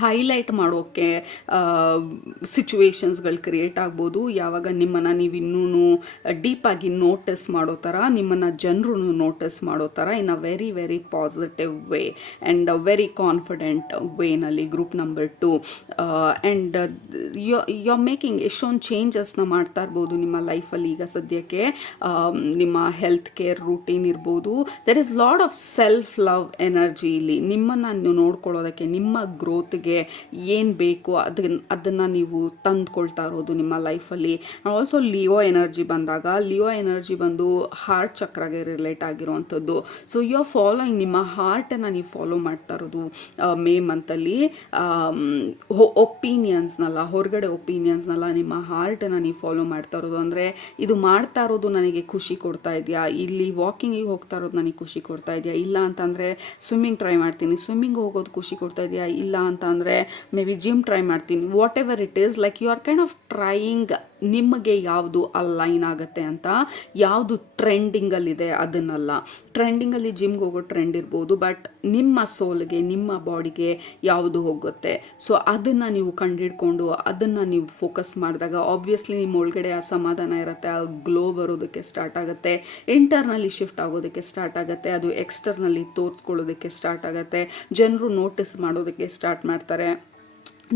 ಹೈಲೈಟ್ ಮಾಡೋಕ್ಕೆ ಸಿಚುವೇಶನ್ಸ್ಗಳು ಕ್ರಿಯೇಟ್ ಆಗ್ಬೋದು. ಯಾವಾಗ ನಿಮ್ಮನ್ನು ನೀವು ಇನ್ನೂ ಡೀಪಾಗಿ ನೋಟಿಸ್ ಮಾಡೋ ಥರ, ನಿಮ್ಮನ್ನು ಜನರು ನೋಟಿಸ್ ಮಾಡೋ ಥರ, in a very very positive way and very confident ವೇನಲ್ಲಿ. Group number 2, and you are making ಎಷ್ಟೊಂದು ಚೇಂಜಸ್ನ ಮಾಡ್ತಾ ಇರ್ಬೋದು ನಿಮ್ಮ ಲೈಫಲ್ಲಿ ಈಗ ಸದ್ಯಕ್ಕೆ. ನಿಮ್ಮ ಹೆಲ್ತ್ ಕೇರ್ ರೂಟೀನ್ ಇರ್ಬೋದು. There is lot of self love energy ಇಲ್ಲಿ. ನಿಮ್ಮನ್ನು ನೀವು ನೋಡ್ಕೊಳ್ಳೋದಕ್ಕೆ, ನಿಮ್ಮ ಗ್ರೋತ್ಗೆ ಏನು ಬೇಕು ಅದನ್ನು ನೀವು ತಂದುಕೊಳ್ತಾ ಇರೋದು ನಿಮ್ಮ ಲೈಫಲ್ಲಿ. ಆಲ್ಸೋ ಲಿಯೋ ಎನರ್ಜಿ ಬಂದಾಗ, ಲಿಯೋ ಎನರ್ಜಿ ಬಂದು ಹಾರ್ಟ್ ಚಕ್ರಾಗೆ ರಿಲೇಟ್ ಆಗಿರುವಂಥದ್ದು. ಸೊ ಯು ಆರ್ ಫಾಲೋಯಿಂಗ್, ನಿಮ್ಮ ಹಾರ್ಟನ್ನು ನೀವು ಫಾಲೋ ಮಾಡ್ತಾ ಇರೋದು ಮೇ ಮಂತಲ್ಲಿ. ಒಪಿನಿಯನ್ಸ್ನಲ್ಲ, ಹೊರಗಡೆ ಒಪಿನಿಯನ್ಸ್ನಲ್ಲ, ನಿಮ್ಮ ಹಾರ್ಟನ್ನು ನೀವು ಫಾಲೋ ಮಾಡ್ತಾ ಇರೋದು. ಅಂದರೆ ಇದು ಮಾಡ್ತಾ ಇರೋದು ನನಗೆ ಖುಷಿ ಕೊಡ್ತಾ ಇದೆಯಾ, ಇಲ್ಲಿ ವಾಕಿಂಗಿಗೆ ಹೋಗ್ತಾ ಇರೋದು ನನಗೆ ಖುಷಿ ಕೊಡ್ತಾ ಇದೆಯಾ, ಇಲ್ಲ ಅಂತಂದರೆ ಸ್ವಿಮ್ಮಿಂಗ್ ಟ್ರೈ ಮಾಡ್ತೀನಿ, ಸ್ವಿಮ್ಮಿಂಗ್ ಹೋಗೋದು ಖುಷಿ ಕೊಡ್ತಾ ಇದೆಯಾ, ಇಲ್ಲ ಅಂತಂದರೆ ಮೇ ಬಿ ಜಿಮ್ ಟ್ರೈ ಮಾಡ್ತೀನಿ. Whatever it is, like you are kind of trying ನಿಮಗೆ ಯಾವುದು ಅಲೈನ್ ಆಗುತ್ತೆ ಅಂತ, ಯಾವುದು ಟ್ರೆಂಡಿಂಗಲ್ಲಿದೆ ಅದನ್ನಲ್ಲ. ಟ್ರೆಂಡಿಂಗಲ್ಲಿ ಜಿಮ್ಗೆ ಹೋಗೋ ಟ್ರೆಂಡ್ ಇರ್ಬೋದು, ಬಟ್ ನಿಮ್ಮ ಸೋಲ್ಗೆ, ನಿಮ್ಮ ಬಾಡಿಗೆ ಯಾವುದು ಹೋಗುತ್ತೆ, ಸೊ ಅದನ್ನು ನೀವು ಕಂಡುಹಿಡ್ಕೊಂಡು ಅದನ್ನು ನೀವು ಫೋಕಸ್ ಮಾಡಿದಾಗ ಆಬ್ವಿಯಸ್ಲಿ ನಿಮ್ಮ ಒಳಗಡೆ ಆ ಸಮಾಧಾನ ಇರುತ್ತೆ, ಆ ಗ್ಲೋ ಬರೋದಕ್ಕೆ ಸ್ಟಾರ್ಟ್ ಆಗುತ್ತೆ, ಇಂಟರ್ನಲ್ಲಿ ಶಿಫ್ಟ್ ಆಗೋದಕ್ಕೆ ಸ್ಟಾರ್ಟ್ ಆಗುತ್ತೆ, ಅದು ಎಕ್ಸ್ಟರ್ನಲ್ಲಿ ತೋರಿಸ್ಕೊಳ್ಳೋದಕ್ಕೆ ಸ್ಟಾರ್ಟ್ ಆಗುತ್ತೆ, ಜನರು ನೋಟಿಸ್ ಮಾಡೋದಕ್ಕೆ ಸ್ಟಾರ್ಟ್ ಮಾಡ್ತಾರೆ,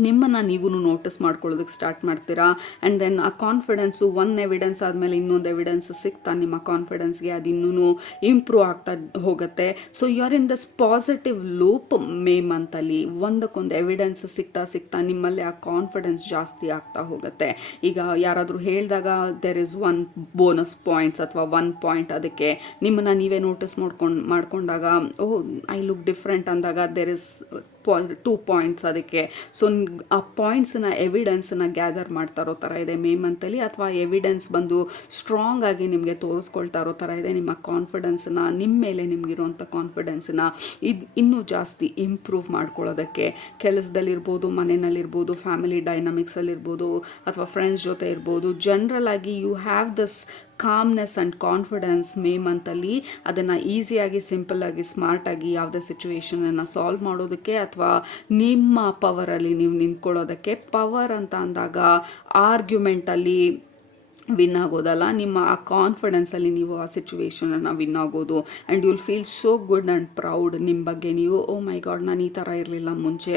ನಿಮ್ಮನ್ನು ನೀವು ನೋಟಿಸ್ ಮಾಡ್ಕೊಳ್ಳೋದಕ್ಕೆ ಸ್ಟಾರ್ಟ್ ಮಾಡ್ತೀರಾ. ಆ್ಯಂಡ್ ದೆನ್ ಆ ಕಾನ್ಫಿಡೆನ್ಸು ಒಂದು ಎವಿಡೆನ್ಸ್ ಆದಮೇಲೆ ಇನ್ನೊಂದು ಎವಿಡೆನ್ಸ್ ಸಿಗ್ತಾ ನಿಮ್ಮ ಕಾನ್ಫಿಡೆನ್ಸ್ಗೆ ಅದು ಇನ್ನೂ ಇಂಪ್ರೂವ್ ಆಗ್ತಾ ಹೋಗುತ್ತೆ. So you are in this positive loop. May ಮಂತಲ್ಲಿ ಒಂದಕ್ಕೊಂದು ಎವಿಡೆನ್ಸ್ ಸಿಗ್ತಾ ನಿಮ್ಮಲ್ಲಿ ಆ ಕಾನ್ಫಿಡೆನ್ಸ್ ಜಾಸ್ತಿ ಆಗ್ತಾ ಹೋಗುತ್ತೆ. ಈಗ ಯಾರಾದರೂ ಹೇಳಿದಾಗ there is one bonus points ಅಥವಾ ಒನ್ ಪಾಯಿಂಟ್, ಅದಕ್ಕೆ ನಿಮ್ಮನ್ನು ನೀವೇ ನೋಟಿಸ್ ಮಾಡ್ಕೊಂಡಾಗ ಓಹ್ ಐ ಲುಕ್ ಡಿಫ್ರೆಂಟ್ ಅಂದಾಗ ದೇರ್ ಇಸ್ 2 ಪಾಯಿಂಟ್ಸ್ ಅದಕ್ಕೆ. ಸೊ ಆ ಪಾಯಿಂಟ್ಸನ್ನ ಎವಿಡೆನ್ಸನ್ನ ಗ್ಯಾದರ್ ಮಾಡ್ತಾ ಇರೋ ಥರ ಇದೆ ಮೇ ಮಂತಲ್ಲಿ, ಅಥವಾ ಎವಿಡೆನ್ಸ್ ಬಂದು ಸ್ಟ್ರಾಂಗ್ ಆಗಿ ನಿಮಗೆ ತೋರಿಸ್ಕೊಳ್ತಾ ಇರೋ ಥರ ಇದೆ. ನಿಮ್ಮ ಕಾನ್ಫಿಡೆನ್ಸನ್ನ, ನಿಮ್ಮ ಮೇಲೆ ನಿಮಗಿರುವಂಥ ಕಾನ್ಫಿಡೆನ್ಸನ್ನ ಇನ್ನೂ ಜಾಸ್ತಿ ಇಂಪ್ರೂವ್ ಮಾಡ್ಕೊಳ್ಳೋದಕ್ಕೆ, ಕೆಲಸದಲ್ಲಿರ್ಬೋದು, ಮನೆಯಲ್ಲಿರ್ಬೋದು, ಫ್ಯಾಮಿಲಿ ಡೈನಮಿಕ್ಸಲ್ಲಿರ್ಬೋದು, ಅಥವಾ ಫ್ರೆಂಡ್ಸ್ ಜೊತೆ ಇರ್ಬೋದು, ಜನರಲ್ ಆಗಿ you have this calmness and confidence May ಮಂತಲ್ಲಿ. ಅದನ್ನು ಈಸಿಯಾಗಿ, ಸಿಂಪಲ್ಲಾಗಿ, ಸ್ಮಾರ್ಟಾಗಿ ಯಾವುದೇ ಸಿಚುವೇಶನನ್ನು ಸಾಲ್ವ್ ಮಾಡೋದಕ್ಕೆ ಅಥವಾ ನಿಮ್ಮ ಪವರಲ್ಲಿ ನೀವು ನಿಂತ್ಕೊಳ್ಳೋದಕ್ಕೆ. ಪವರ್ ಅಂತ ಅಂದಾಗ ಆರ್ಗ್ಯುಮೆಂಟಲ್ಲಿ ವಿನ್ ಆಗೋದಲ್ಲ, ನಿಮ್ಮ ಆ ಕಾನ್ಫಿಡೆನ್ಸಲ್ಲಿ ನೀವು ಆ ಸಿಚುವೇಶನನ್ನು ವಿನ್ ಆಗೋದು. And you'll feel so good and proud ನಿಮ್ಮ ಬಗ್ಗೆ ನೀವು. ಓ ಮೈ ಗಾಡ್, ನಾನು ಈ ಥರ ಇರಲಿಲ್ಲ ಮುಂಚೆ,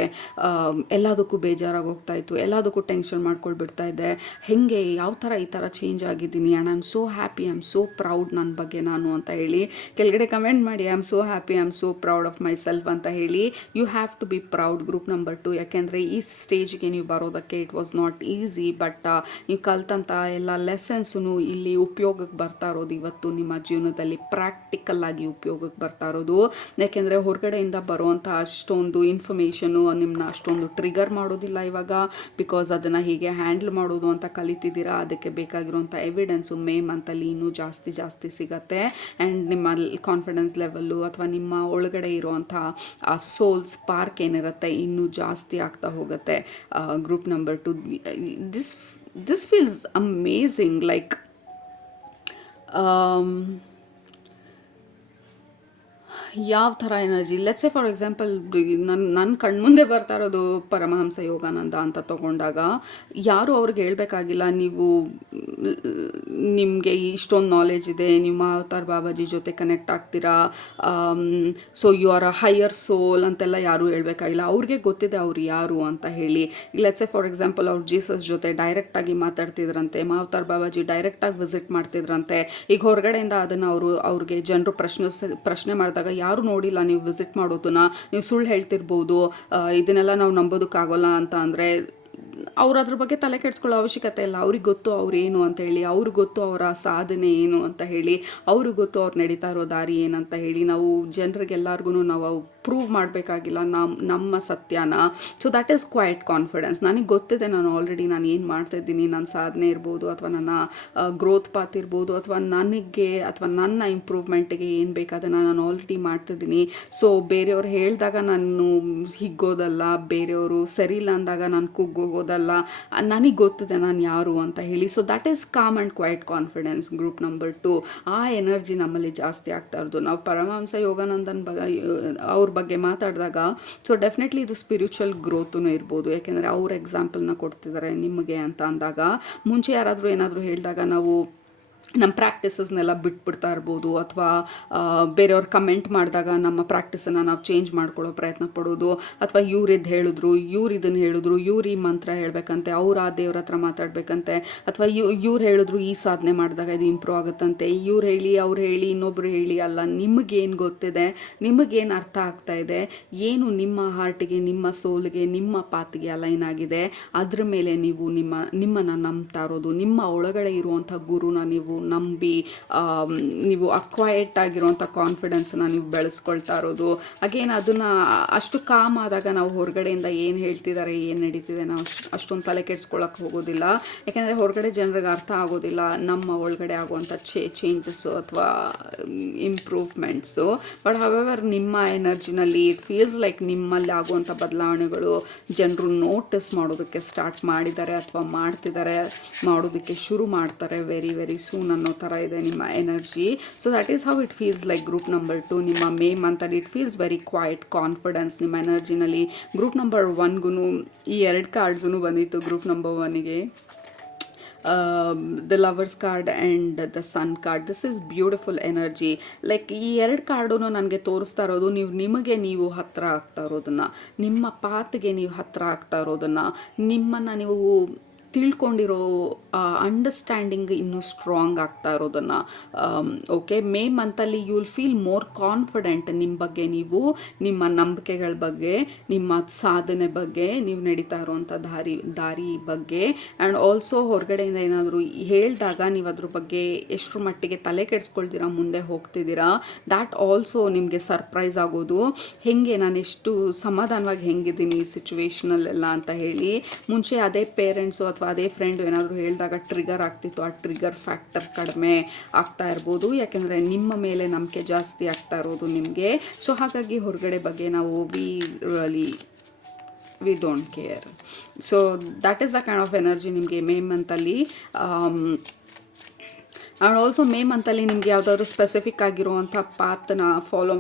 ಎಲ್ಲದಕ್ಕೂ ಬೇಜಾರಾಗಿ ಹೋಗ್ತಾಯಿತ್ತು, ಎಲ್ಲದಕ್ಕೂ ಟೆನ್ಷನ್ ಮಾಡ್ಕೊಳ್ಬಿಡ್ತಾ ಇದ್ದೆ, ಹೇಗೆ ಯಾವ ಥರ ಈ ಥರ ಚೇಂಜ್ ಆಗಿದ್ದೀನಿ, and I am so happy, I am so proud ನನ್ನ ಬಗ್ಗೆ ನಾನು ಅಂತ ಹೇಳಿ ಕೆಳಗಡೆ ಕಮೆಂಟ್ ಮಾಡಿ. I am so happy, I am so proud of myself ಅಂತ ಹೇಳಿ. You have to be proud. Group number 2, ಯಾಕೆಂದರೆ ಈ ಸ್ಟೇಜ್ಗೆ ನೀವು ಬರೋದಕ್ಕೆ it was not easy, but ನೀವು ಕಲ್ತಂಥ ಎಲ್ಲ ಲೆಸನ್ಸು ಇಲ್ಲಿ ಉಪಯೋಗಕ್ಕೆ ಬರ್ತಾ ಇರೋದು, ಇವತ್ತು ನಿಮ್ಮ ಜೀವನದಲ್ಲಿ ಪ್ರಾಕ್ಟಿಕಲ್ ಆಗಿ ಉಪಯೋಗಕ್ಕೆ ಬರ್ತಾ ಇರೋದು. ಯಾಕೆಂದರೆ ಹೊರಗಡೆಯಿಂದ ಬರುವಂಥ ಅಷ್ಟೊಂದು ಇನ್ಫಾರ್ಮೇಷನು ನಿಮ್ಮನ್ನ ಅಷ್ಟೊಂದು ಟ್ರಿಗರ್ ಮಾಡೋದಿಲ್ಲ ಇವಾಗ, ಬಿಕಾಸ್ ಅದನ್ನು ಹೀಗೆ ಹ್ಯಾಂಡಲ್ ಮಾಡೋದು ಅಂತ ಕಲಿತಿದ್ದೀರಾ. ಅದಕ್ಕೆ ಬೇಕಾಗಿರುವಂಥ ಎವಿಡೆನ್ಸು ಮೇ ಮಂತಲ್ಲಿ ಇನ್ನೂ ಜಾಸ್ತಿ ಸಿಗತ್ತೆ. ಆ್ಯಂಡ್ ನಿಮ್ಮ ಕಾನ್ಫಿಡೆನ್ಸ್ ಲೆವೆಲ್ಲು ಅಥವಾ ನಿಮ್ಮ ಒಳಗಡೆ ಇರುವಂಥ ಆ ಸೋಲ್ ಸ್ಪಾರ್ಕ್ ಏನಿರುತ್ತೆ ಇನ್ನೂ ಜಾಸ್ತಿ ಆಗ್ತಾ ಹೋಗುತ್ತೆ. Group number 2, this feels amazing, like ಯಾವ ಥರ energy. Let's say for example, ನನ್ನ ಕಣ್ಮುಂದೆ ಬರ್ತಾ ಇರೋದು ಪರಮಹಂಸ ಯೋಗಾನಂದ ಅಂತ ತಗೊಂಡಾಗ ಯಾರು ಅವ್ರಿಗೆ ಹೇಳಬೇಕಾಗಿಲ್ಲ ನೀವು ನಿಮಗೆ ಇಷ್ಟೊಂದು ನಾಲೆಜ್ ಇದೆ, ನೀವು ಮಹಾವತಾರ್ ಬಾಬಾಜಿ ಜೊತೆ ಕನೆಕ್ಟ್ ಆಗ್ತೀರಾ, so you are a higher soul ಅಂತೆಲ್ಲ ಯಾರೂ ಹೇಳಬೇಕಾಗಿಲ್ಲ. ಅವ್ರಿಗೆ ಗೊತ್ತಿದೆ ಅವ್ರು ಯಾರು ಅಂತ ಹೇಳಿ. ಲೆಟ್ಸ್ ಸೇ ಫಾರ್ ಎಕ್ಸಾಂಪಲ್, ಅವ್ರು ಜೀಸಸ್ ಜೊತೆ ಡೈರೆಕ್ಟಾಗಿ ಮಾತಾಡ್ತಿದ್ರಂತೆ, ಮಹಾವತಾರ್ ಬಾಬಾಜಿ ಡೈರೆಕ್ಟಾಗಿ ವಿಸಿಟ್ ಮಾಡ್ತಿದ್ರಂತೆ. ಈಗ ಹೊರಗಡೆಯಿಂದ ಅದನ್ನು ಅವ್ರಿಗೆ ಜನರು ಪ್ರಶ್ನೆ ಮಾಡಿದಾಗ ಯಾರು ನೋಡಿಲ್ಲ ನೀವು ವಿಸಿಟ್ ಮಾಡೋದನ್ನ, ನೀವು ಸುಳ್ಳು ಹೇಳ್ತಿರ್ಬೋದು, ಇದನ್ನೆಲ್ಲ ನಾವು ನಂಬೋದಕ್ಕಾಗೋಲ್ಲ ಅಂತ ಅಂದರೆ ಅವ್ರು ಅದ್ರ ಬಗ್ಗೆ ತಲೆ ಕೆಡಿಸ್ಕೊಳ್ಳೋ ಅವಶ್ಯಕತೆ ಇಲ್ಲ. ಅವ್ರಿಗೆ ಗೊತ್ತು ಅವ್ರೇನು ಅಂತ ಹೇಳಿ, ಅವ್ರಿಗೆ ಗೊತ್ತು ಅವರ ಸಾಧನೆ ಏನು ಅಂತ ಹೇಳಿ, ಅವ್ರಿಗೆ ಗೊತ್ತು ಅವ್ರು ನಡೀತಾ ಇರೋ ದಾರಿ ಏನಂತ ಹೇಳಿ. ನಾವು ಜನರಿಗೆಲ್ಲರಿಗೂ ನಾವು ಪ್ರೂವ್ ಮಾಡಬೇಕಾಗಿಲ್ಲ ನಮ್ಮ ಸತ್ಯನ. So that is quiet confidence. ನನಗೆ ಗೊತ್ತಿದೆ ನಾನು ಆಲ್ರೆಡಿ ನಾನು ಏನು ಮಾಡ್ತಾಯಿದ್ದೀನಿ, ನನ್ನ ಸಾಧನೆ ಇರ್ಬೋದು ಅಥವಾ ನನ್ನ ಗ್ರೋತ್ ಪಾತ್ ಇರ್ಬೋದು ಅಥವಾ ನನಗೆ ಅಥವಾ ನನ್ನ ಇಂಪ್ರೂವ್ಮೆಂಟಿಗೆ ಏನು ಬೇಕಾದನ್ನು ನಾನು ಆಲ್ರೆಡಿ ಮಾಡ್ತಿದ್ದೀನಿ. ಸೊ ಬೇರೆಯವ್ರು ಹೇಳಿದಾಗ ನಾನು ಹಿಗ್ಗೋದಲ್ಲ, ಬೇರೆಯವರು ಸರಿಯಿಲ್ಲ ಅಂದಾಗ ನಾನು ಕುಗ್ಗೋಗೋದಲ್ಲ, ನನಗೆ ಗೊತ್ತಿದೆ ನಾನು ಯಾರು ಅಂತ ಹೇಳಿ. So that is calm and quiet confidence. Group number 2, ಆ ಎನರ್ಜಿ ನಮ್ಮಲ್ಲಿ ಜಾಸ್ತಿ ಆಗ್ತಾ ಇರೋದು. ನಾವು ಪರಮಹಂಸ ಯೋಗಾನಂದನ್ ಅವ್ರ ಬಗ್ಗೆ ಮಾತಾಡಿದಾಗ ಸೊ ಡೆಫಿನೆಟ್ಲಿ ಇದು ಸ್ಪಿರಿಚುವಲ್ ಗ್ರೋತೂ ಇರ್ಬೋದು. ಯಾಕೆಂದರೆ ಅವ್ರ ಎಕ್ಸಾಂಪಲ್ನ ಕೊಡ್ತಿದ್ದಾರೆ ನಿಮಗೆ ಅಂತ ಅಂದಾಗ, ಮುಂಚೆ ಯಾರಾದರೂ ಏನಾದರೂ ಹೇಳಿದಾಗ ನಾವು ನಮ್ಮ ಪ್ರಾಕ್ಟೀಸಸ್ನೆಲ್ಲ ಬಿಟ್ಬಿಡ್ತಾ ಇರ್ಬೋದು, ಅಥವಾ ಬೇರೆಯವ್ರು ಕಮೆಂಟ್ ಮಾಡಿದಾಗ ನಮ್ಮ ಪ್ರಾಕ್ಟೀಸನ್ನು ನಾವು ಚೇಂಜ್ ಮಾಡ್ಕೊಳ್ಳೋ ಪ್ರಯತ್ನ ಪಡೋದು, ಅಥವಾ ಇವ್ರಿದ್ದು ಹೇಳಿದ್ರು, ಇದನ್ನು ಹೇಳಿದ್ರು, ಇವ್ರು ಈ ಮಂತ್ರ ಹೇಳಬೇಕಂತೆ, ಅವ್ರು ಆ ದೇವ್ರ ಹತ್ರ ಮಾತಾಡಬೇಕಂತೆ, ಅಥವಾ ಇವ್ರು ಹೇಳಿದ್ರು ಈ ಸಾಧನೆ ಮಾಡಿದಾಗ ಇದು ಇಂಪ್ರೂವ್ ಆಗುತ್ತಂತೆ, ಇವ್ರು ಹೇಳಿ ಅವ್ರು ಹೇಳಿ ಇನ್ನೊಬ್ರು ಹೇಳಿ ಅಲ್ಲ. ನಿಮಗೇನು ಗೊತ್ತಿದೆ, ನಿಮಗೇನು ಅರ್ಥ ಆಗ್ತಾ ಇದೆ, ಏನು ನಿಮ್ಮ ಹಾರ್ಟಿಗೆ, ನಿಮ್ಮ ಸೋಲ್ಗೆ, ನಿಮ್ಮ ಪಾತ್ಗೆ ಅಲೈನ್ ಆಗಿದೆ, ಅದ್ರ ಮೇಲೆ ನೀವು ನಿಮ್ಮನ್ನು ನಂಬ್ತಾ ಇರೋದು. ನಿಮ್ಮ ಒಳಗಡೆ ಇರುವಂಥ ಗುರುನ ನೀವು ನೀವು ನಂಬಿ ನೀವು ಅಕ್ವೈಟ್ ಆಗಿರುವಂಥ ಕಾನ್ಫಿಡೆನ್ಸನ್ನ ನೀವು ಬೆಳೆಸ್ಕೊಳ್ತಾ ಇರೋದು. ಅಗೇನ್ ಅದನ್ನು ಅಷ್ಟು ಕಾಮ್ ಆದಾಗ ನಾವು ಹೊರಗಡೆಯಿಂದ ಏನು ಹೇಳ್ತಿದ್ದಾರೆ, ಏನು ನಡೀತಿದೆ ನಾವು ಅಷ್ಟೊಂದು ತಲೆ ಕೆಡ್ಸ್ಕೊಳಕ್ಕೆ ಹೋಗೋದಿಲ್ಲ. ಯಾಕೆಂದರೆ ಹೊರಗಡೆ ಜನರಿಗೆ ಅರ್ಥ ಆಗೋದಿಲ್ಲ ನಮ್ಮ ಒಳಗಡೆ ಆಗುವಂಥ ಚೇಂಜಸ್ಸು ಅಥವಾ ಇಂಪ್ರೂವ್ಮೆಂಟ್ಸು. ಬಟ್ ಹವೆವರ್ ನಿಮ್ಮ ಎನರ್ಜಿನಲ್ಲಿ ಇಟ್ ಫೀಲ್ಸ್ ಲೈಕ್ ನಿಮ್ಮಲ್ಲಿ ಆಗುವಂಥ ಬದಲಾವಣೆಗಳು ಜನರು ನೋಟಿಸ್ ಮಾಡೋದಕ್ಕೆ ಸ್ಟಾರ್ಟ್ ಮಾಡಿದ್ದಾರೆ ಅಥವಾ ಮಾಡೋದಕ್ಕೆ ಶುರು ಮಾಡ್ತಾರೆ ವೆರಿ ವೆರಿ ಸೂನ್ ಅನ್ನೋ ಥರ ಇದೆ ನಿಮ್ಮ energy. So that is how it feels like group number 2 ನಿಮ್ಮ ಮೇ ಮಂತಲ್ಲಿ it feels very quiet confidence ನಿಮ್ಮ ಎನರ್ಜಿನಲ್ಲಿ. ಗ್ರೂಪ್ ನಂಬರ್ 1ಗೂ ಈ 2 ಕಾರ್ಡ್ಸೂ ಬಂದಿತ್ತು. ಗ್ರೂಪ್ ನಂಬರ್ 1ಗೆ the lovers card and the sun card. This is beautiful energy. Like ಈ 2 ಕಾರ್ಡೂ ನನಗೆ ತೋರಿಸ್ತಾ ಇರೋದು ನಿಮಗೆ ನೀವು ಹತ್ತಿರ ಆಗ್ತಾ ಇರೋದನ್ನು, ನಿಮ್ಮ ಪಾತ್ಗೆ ನೀವು ಹತ್ತಿರ ಆಗ್ತಾ ಇರೋದನ್ನು, ನಿಮ್ಮನ್ನು ನೀವು ತಿಳ್ಕೊಂಡಿರೋ ಅಂಡರ್ಸ್ಟ್ಯಾಂಡಿಂಗ್ ಇನ್ನೂ ಸ್ಟ್ರಾಂಗ್ ಆಗ್ತಾ ಇರೋದನ್ನು. ಓಕೆ, ಮೇ ಮಂತಲ್ಲಿ you will feel more confident ನಿಮ್ಮ ಬಗ್ಗೆ ನೀವು, ನಿಮ್ಮ ನಂಬಿಕೆಗಳ ಬಗ್ಗೆ, ನಿಮ್ಮ ಸಾಧನೆ ಬಗ್ಗೆ, ನೀವು ನಡೀತಾ ಇರೋವಂಥ ದಾರಿ ಬಗ್ಗೆ. ಆ್ಯಂಡ್ ಆಲ್ಸೋ ಹೊರಗಡೆಯಿಂದ ಏನಾದರೂ ಹೇಳಿದಾಗ ನೀವು ಅದ್ರ ಬಗ್ಗೆ ಎಷ್ಟರ ಮಟ್ಟಿಗೆ ತಲೆ ಕೆಡಿಸ್ಕೊಳ್ತೀರಾ, ಮುಂದೆ ಹೋಗ್ತಿದ್ದೀರಾ, ದ್ಯಾಟ್ ಆಲ್ಸೋ ನಿಮಗೆ ಸರ್ಪ್ರೈಸ್ ಆಗೋದು. ಹೇಗೆ ನಾನು ಎಷ್ಟು ಸಮಾಧಾನವಾಗಿ ಹೆಂಗಿದ್ದೀನಿ ಈ ಸಿಚುವೇಶನಲ್ಲೆಲ್ಲ ಅಂತ ಹೇಳಿ. ಮುಂಚೆ ಅದೇ ಪೇರೆಂಟ್ಸು ಅಥವಾ ಅದೇ ಫ್ರೆಂಡು ಏನಾದರೂ ಹೇಳಿದಾಗ ಟ್ರಿಗರ್ ಆಗ್ತಿತ್ತು, ಆ ಟ್ರಿಗರ್ ಫ್ಯಾಕ್ಟರ್ ಕಡಿಮೆ ಆಗ್ತಾ ಇರ್ಬೋದು. ಯಾಕೆಂದರೆ ನಿಮ್ಮ ಮೇಲೆ ನಂಬಿಕೆ ಜಾಸ್ತಿ ಆಗ್ತಾ ಇರೋದು ನಿಮಗೆ. ಸೊ ಹಾಗಾಗಿ ಹೊರಗಡೆ ಬಗ್ಗೆ ನಾವು we don't care. So that is the kind of energy ನಿಮಗೆ ಮೇ ಮಂತಲ್ಲಿ. ಆ್ಯಂಡ್ ಆಲ್ಸೋ ಮೇ ಮಂತಲ್ಲಿ ನಿಮಗೆ ಯಾವುದಾದ್ರು ಸ್ಪೆಸಿಫಿಕ್ ಆಗಿರುವಂಥ ಪಾತ್ನ follow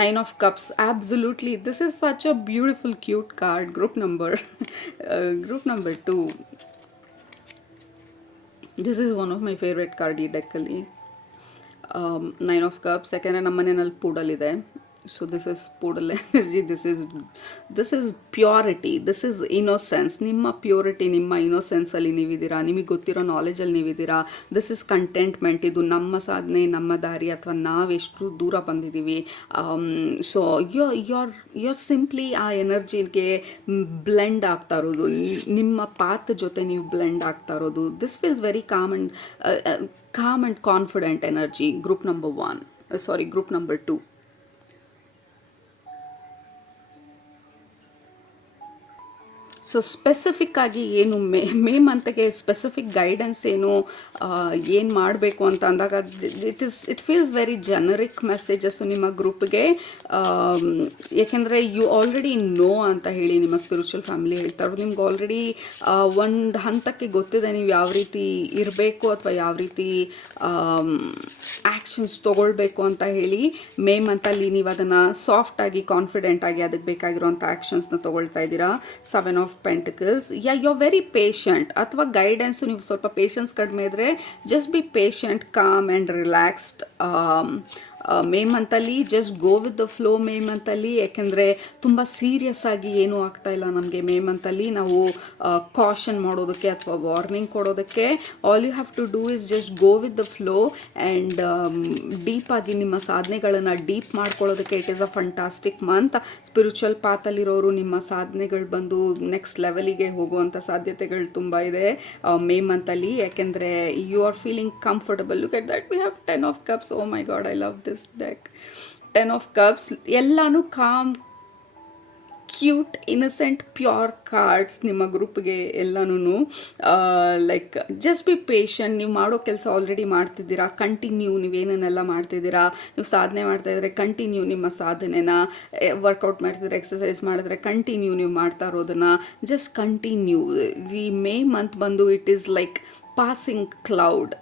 9 of cups. Absolutely this is such a beautiful cute card. Group number 2. This is one of my favourite card ಈ ಡೆಕ್ಕಲ್ಲಿ. 9 of cups. ಯಾಕೆಂದರೆ ನಮ್ಮ ಮನೆಯಲ್ಲಿ ಪೂಡಲಿದೆ. So this is poodle energy. This is purity, this is innocence. ನಿಮ್ಮ purity, ನಿಮ್ಮ ಇನ್ನೋಸೆನ್ಸಲ್ಲಿ ನೀವಿದ್ದೀರಾ, ನಿಮಗೆ ಗೊತ್ತಿರೋ ನಾಲೆಜಲ್ಲಿ ನೀವಿದ್ದೀರಾ. This is contentment. ಇದು ನಮ್ಮ ಸಾಧನೆ, ನಮ್ಮ ದಾರಿ, ಅಥವಾ ನಾವೆಷ್ಟು ದೂರ ಬಂದಿದ್ದೀವಿ. ಸೊ you're ಸಿಂಪ್ಲಿ ಆ ಎನರ್ಜಿಗೆ ಬ್ಲೆಂಡ್ ಆಗ್ತಾ ಇರೋದು, ನಿಮ್ಮ ಪಾತ್ ಜೊತೆ ನೀವು ಬ್ಲೆಂಡ್ ಆಗ್ತಾ ಇರೋದು. This feels very calm and confident energy. Group number 2. So specific ಆಗಿ ಏನು ಮೇ ಮಂತ್ಗೆ ಸ್ಪೆಸಿಫಿಕ್ ಗೈಡೆನ್ಸ್ ಏನು ಮಾಡಬೇಕು ಅಂತ ಅಂದಾಗ it feels very generic messages ನಿಮ್ಮ ಗ್ರೂಪ್ಗೆ. ಏಕೆಂದರೆ ಯು ಆಲ್ರೆಡಿ ನೋ ಅಂತ ಹೇಳಿ ನಿಮ್ಮ ಸ್ಪಿರಿಚುವಲ್ ಫ್ಯಾಮಿಲಿ ಹೇಳ್ತಾರೆ. ನಿಮ್ಗೆ ಆಲ್ರೆಡಿ ಒಂದು ಹಂತಕ್ಕೆ ಗೊತ್ತಿದೆ ನೀವು ಯಾವ ರೀತಿ ಇರಬೇಕು ಅಥವಾ ಯಾವ ರೀತಿ ಆ್ಯಕ್ಷನ್ಸ್ ತೊಗೊಳ್ಬೇಕು ಅಂತ ಹೇಳಿ. ಮೇ ಮಂತಲ್ಲಿ ನೀವು ಅದನ್ನು ಸಾಫ್ಟಾಗಿ, ಕಾನ್ಫಿಡೆಂಟಾಗಿ ಅದಕ್ಕೆ ಬೇಕಾಗಿರುವಂಥ ಆ್ಯಕ್ಷನ್ಸ್ನ ತೊಗೊಳ್ತಾ ಇದ್ದೀರಾ. 7 of pentacles. You are very patient. ಅಥವಾ ಗೈಡೆನ್ಸು ನೀವು ಸ್ವಲ್ಪ ಪೇಷನ್ಸ್ ಕಡಿಮೆ ಇದ್ದರೆ just be patient, calm and relaxed. May ಮಂತಲ್ಲಿ just go with the flow May ಮಂತಲ್ಲಿ. ಯಾಕೆಂದರೆ ತುಂಬ ಸೀರಿಯಸ್ ಆಗಿ ಏನೂ ಆಗ್ತಾ ಇಲ್ಲ ನಮಗೆ ಮೇ ಮಂತಲ್ಲಿ. ನಾವು ಕಾಷನ್ ಮಾಡೋದಕ್ಕೆ ಅಥವಾ ವಾರ್ನಿಂಗ್ ಕೊಡೋದಕ್ಕೆ all you have to do is just go with the flow and ಡೀಪಾಗಿ ನಿಮ್ಮ ಸಾಧನೆಗಳನ್ನು ಡೀಪ್ ಮಾಡ್ಕೊಳ್ಳೋದಕ್ಕೆ it is a fantastic month. Spiritual ಪಾತಲ್ಲಿರೋರು ನಿಮ್ಮ ಸಾಧನೆಗಳು ಬಂದು ನೆಕ್ಸ್ಟ್ ಲೆವೆಲಿಗೆ ಹೋಗುವಂಥ ಸಾಧ್ಯತೆಗಳು ತುಂಬ ಇದೆ ಮೇ ಮಂತಲ್ಲಿ. ಯಾಕೆಂದರೆ you are feeling comfortable. Look at that, we have 10 of cups. Oh my god, I love this deck. 10 of cups. ಎಲ್ಲಾನು calm, cute, innocent, pure cards ನಿಮ್ಮ ಗ್ರೂಪ್ಗೆ ಎಲ್ಲನೂ. Like just be patient. ನೀವು ಮಾಡೋ ಕೆಲಸ ಆಲ್ರೆಡಿ ಮಾಡ್ತಿದ್ದೀರಾ, ಕಂಟಿನ್ಯೂ. ನೀವೇನೇನೆಲ್ಲ ಮಾಡ್ತಿದ್ದೀರಾ, ನೀವು ಸಾಧನೆ ಮಾಡ್ತಾಯಿದ್ರೆ ಕಂಟಿನ್ಯೂ ನಿಮ್ಮ ಸಾಧನೆನ. ವರ್ಕೌಟ್ ಮಾಡ್ತಿದ್ರೆ, ಎಕ್ಸಸೈಸ್ ಮಾಡಿದ್ರೆ ಕಂಟಿನ್ಯೂ ನೀವು ಮಾಡ್ತಾ ಇರೋದನ್ನು ಜಸ್ಟ್ ಕಂಟಿನ್ಯೂ. ಈ ಮೇ ಮಂತ್ ಬಂದು it is like passing cloud.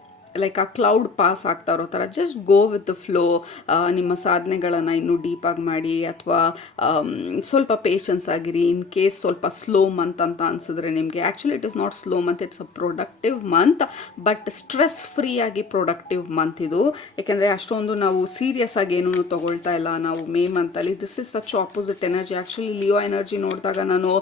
Like ಆ ಕ್ಲೌಡ್ ಪಾಸ್ ಆಗ್ತಾ ಇರೋ ಥರ just go with the flow. ನಿಮ್ಮ ಸಾಧನೆಗಳನ್ನು ಇನ್ನೂ ಡೀಪಾಗಿ ಮಾಡಿ, ಅಥವಾ ಸ್ವಲ್ಪ ಪೇಷನ್ಸ್ ಆಗಿರಿ. ಇನ್ ಕೇಸ್ ಸ್ವಲ್ಪ ಸ್ಲೋ ಮಂತ್ ಅಂತ ಅನಿಸಿದ್ರೆ ನಿಮಗೆ, actually it is not slow month, it's a productive month. But stress free ಆಗಿ ಪ್ರೊಡಕ್ಟಿವ್ ಮಂತ್ ಇದು. ಯಾಕೆಂದರೆ ಅಷ್ಟೊಂದು ನಾವು ಸೀರಿಯಸ್ ಆಗಿ ಏನೂ ತೊಗೊಳ್ತಾ ಇಲ್ಲ ನಾವು ಮೇ ಮಂತಲ್ಲಿ. This is such opposite energy. Actually Leo energy ನೋಡಿದಾಗ ನಾನು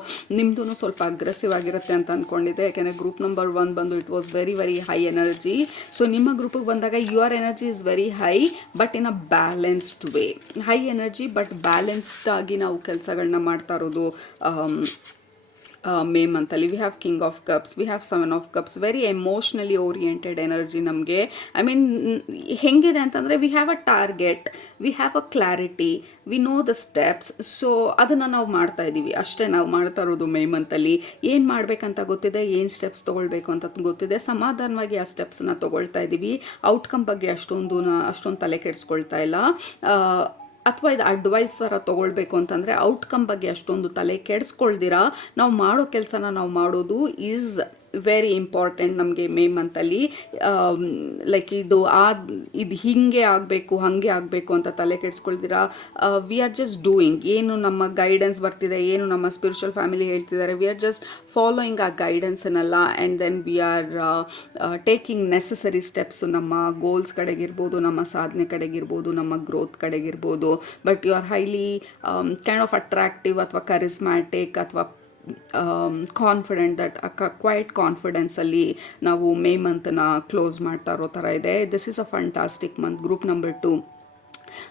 ನಿಮ್ಮದು ಸ್ವಲ್ಪ ಅಗ್ರೆಸಿವ್ ಆಗಿರುತ್ತೆ ಅಂತ ಅಂದ್ಕೊಂಡಿದ್ದೆ. ಯಾಕೆಂದರೆ ಗ್ರೂಪ್ ನಂಬರ್ 1 ಬಂದು it was very very high energy. So ನಿಮ್ಮ ಗ್ರೂಪಿಗೆ ಬಂದಾಗ your energy is very high but in a balanced way. High energy but balanced ಆಗಿ ನಾವು ಕೆಲಸಗಳನ್ನ ಮಾಡ್ತಾ ಇರೋದು ಮೇ ಮಂತಲ್ಲಿ we have king of cups, we have 7 of Cups, very emotionally oriented energy ನಮಗೆ. ಐ ಮೀನ್ ಹೆಂಗಿದೆ ಅಂತಂದರೆ we have a target, we have a clarity, we know the steps. So ಅದನ್ನು ನಾವು ಮಾಡ್ತಾ ಇದ್ದೀವಿ ಅಷ್ಟೇ. ನಾವು ಮಾಡ್ತಾ ಇರೋದು ಮೇ ಮಂತಲ್ಲಿ ಏನು ಮಾಡಬೇಕಂತ ಗೊತ್ತಿದೆ, ಏನು ಸ್ಟೆಪ್ಸ್ ತೊಗೊಳ್ಬೇಕು ಅಂತ ಗೊತ್ತಿದೆ, ಸಮಾಧಾನವಾಗಿ ಆ ಸ್ಟೆಪ್ಸನ್ನ ತೊಗೊಳ್ತಾ ಇದ್ದೀವಿ. ಔಟ್ಕಮ್ ಬಗ್ಗೆ ಅಷ್ಟೊಂದು ತಲೆ ಕೆಡಿಸ್ಕೊಳ್ತಾ ಇಲ್ಲ. ಅಥವಾ ಇದು ಅಡ್ವೈಸ್ ಥರ ತೊಗೊಳ್ಬೇಕು ಅಂತಂದರೆ ಔಟ್ಕಮ್ ಬಗ್ಗೆ ಅಷ್ಟೊಂದು ತಲೆ ಕೆಡಿಸ್ಕೊಳ್ದಿರ ನಾವು ಮಾಡೋ ಕೆಲಸನ ನಾವು ಮಾಡೋದು ಈಸ್ ವೆರಿ ಇಂಪಾರ್ಟೆಂಟ್ ನಮಗೆ ಮೇ ಮಂತಲ್ಲಿ. ಲೈಕ್ ಇದು ಹೀಗೆ ಆಗಬೇಕು ಹಾಗೆ ಆಗಬೇಕು ಅಂತ ತಲೆ ಕೆಡಿಸ್ಕೊಳ್ದಿರ ವಿ ಆರ್ ಜಸ್ಟ್ ಡೂಯಿಂಗ್. ಏನು ನಮ್ಮ ಗೈಡೆನ್ಸ್ ಬರ್ತಿದೆ, ಏನು ನಮ್ಮ ಸ್ಪಿರಿಚುವಲ್ ಫ್ಯಾಮಿಲಿ ಹೇಳ್ತಿದ್ದಾರೆ, ವಿ ಆರ್ ಜಸ್ಟ್ ಫಾಲೋಯಿಂಗ್ ಆ ಗೈಡೆನ್ಸನ್ನೆಲ್ಲ. And then we are taking necessary steps ನಮ್ಮ ಗೋಲ್ಸ್ ಕಡೆಗಿರ್ಬೋದು, ನಮ್ಮ ಸಾಧನೆ ಕಡೆಗಿರ್ಬೋದು, ನಮ್ಮ ಗ್ರೋತ್ ಕಡೆಗಿರ್ಬೋದು. But you are highly kind of attractive ಅಥವಾ ಕರಿಸ್ಮ್ಯಾಟಿಕ್ ಅಥವಾ ಕಾನ್ಫಿಡೆಂಟ್, ದಟ್ ಕ್ವೈಟ್ ಕಾನ್ಫಿಡೆನ್ಸಲ್ಲಿ ನಾವು ಮೇ ಮಂತನ್ನ ಕ್ಲೋಸ್ ಮಾಡ್ತಾ ಇರೋ ಥರ ಇದೆ. This is a fantastic month. Group number 2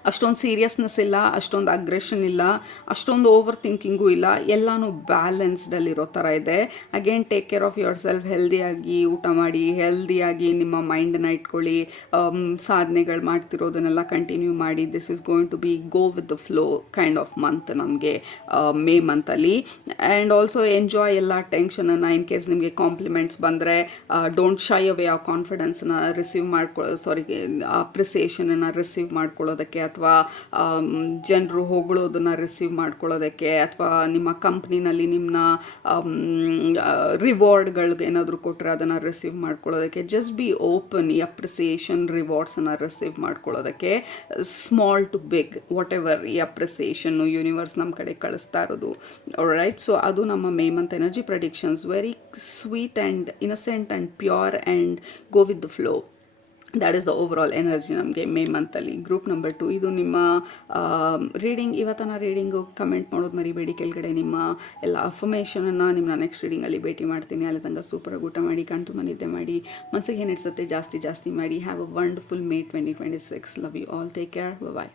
ಅಷ್ಟೊಂದು ಸೀರಿಯಸ್ನೆಸ್ ಇಲ್ಲ, ಅಷ್ಟೊಂದು ಅಗ್ರೆಷನ್ ಇಲ್ಲ, ಅಷ್ಟೊಂದು ಓವರ್ ಥಿಂಕಿಂಗು ಇಲ್ಲ, ಎಲ್ಲನೂ ಬ್ಯಾಲೆನ್ಸ್ಡಲ್ಲಿರೋ ಥರ ಇದೆ. Again take care of your self, ಹೆಲ್ದಿಯಾಗಿ ಊಟ ಮಾಡಿ, ಹೆಲ್ದಿಯಾಗಿ ನಿಮ್ಮ ಮೈಂಡನ್ನ ಇಟ್ಕೊಳ್ಳಿ, ಸಾಧನೆಗಳು ಮಾಡ್ತಿರೋದನ್ನೆಲ್ಲ ಕಂಟಿನ್ಯೂ ಮಾಡಿ. This is going to be go with the flow kind of month ನಮಗೆ ಮೇ ಮಂತಲ್ಲಿ. ಆ್ಯಂಡ್ ಆಲ್ಸೋ ಎಂಜಾಯ್ ಎಲ್ಲ ಟೆನ್ಷನನ್ನು. ಇನ್ ಕೇಸ್ ನಿಮಗೆ ಕಾಂಪ್ಲಿಮೆಂಟ್ಸ್ ಬಂದರೆ ಡೋಂಟ್ ಶೈ ಅವೇ ಆ ಕಾನ್ಫಿಡೆನ್ಸನ್ನ ರಿಸೀವ್ ಅಪ್ರಿಸಿಯೇಷನನ್ನು ರಿಸೀವ್ ಮಾಡ್ಕೊಳ್ಳೋದಕ್ಕೆ, ಅಥವಾ ಜನರು ಹೊಗಳೋದನ್ನು ರಿಸೀವ್ ಮಾಡ್ಕೊಳ್ಳೋದಕ್ಕೆ, ಅಥವಾ ನಿಮ್ಮ ಕಂಪ್ನಿನಲ್ಲಿ ನಿಮ್ಮನ್ನ ರಿವಾರ್ಡ್ಗಳಿಗೆ ಏನಾದರೂ ಕೊಟ್ಟರೆ ಅದನ್ನು ರಿಸೀವ್ ಮಾಡ್ಕೊಳ್ಳೋದಕ್ಕೆ. ಜಸ್ಟ್ ಬಿ ಓಪನ್ ಈ ಅಪ್ರಿಸಿಯೇಷನ್ ರಿವಾರ್ಡ್ಸನ್ನು ರಿಸೀವ್ ಮಾಡ್ಕೊಳ್ಳೋದಕ್ಕೆ. Small to big whatever ಈ ಅಪ್ರಿಸಿಯೇಷನ್ನು ಯೂನಿವರ್ಸ್ ನಮ್ಮ ಕಡೆ ಕಳಿಸ್ತಾ ಇರೋದು. ರೈಟ್, ಸೊ ಅದು ನಮ್ಮ May month energy predictions. Very sweet and innocent and pure and go with the flow. That is the overall energy ನಮಗೆ ಮೇ ಮಂತಲ್ಲಿ. ಗ್ರೂಪ್ ನಂಬರ್ 2 ಇದು ನಿಮ್ಮ ರೀಡಿಂಗ್. ಇವತ್ತಿನ ರೀಡಿಂಗು ಕಮೆಂಟ್ ಮಾಡೋದು ಮರಿಬೇಡಿ ಕೆಳಗಡೆ ನಿಮ್ಮ ಎಲ್ಲ ಅಫರ್ಮೇಷನನ್ನು. ನಿಮ್ಮನ್ನ ನೆಕ್ಸ್ಟ್ ರೀಡಿಂಗಲ್ಲಿ ಭೇಟಿ ಮಾಡ್ತೀನಿ. ಅಲ್ಲಿ ತನಕ ಸೂಪರಾಗಿ ಊಟ ಮಾಡಿ, ಕಣ್ ತುಂಬ ನಿದ್ದೆ ಮಾಡಿ, ಮನಸ್ಸಿಗೆ ಏನು ಇಡ್ಸುತ್ತೆ ಜಾಸ್ತಿ ಮಾಡಿ. Have a wonderful May 2026. Love you all. Take care. Bye.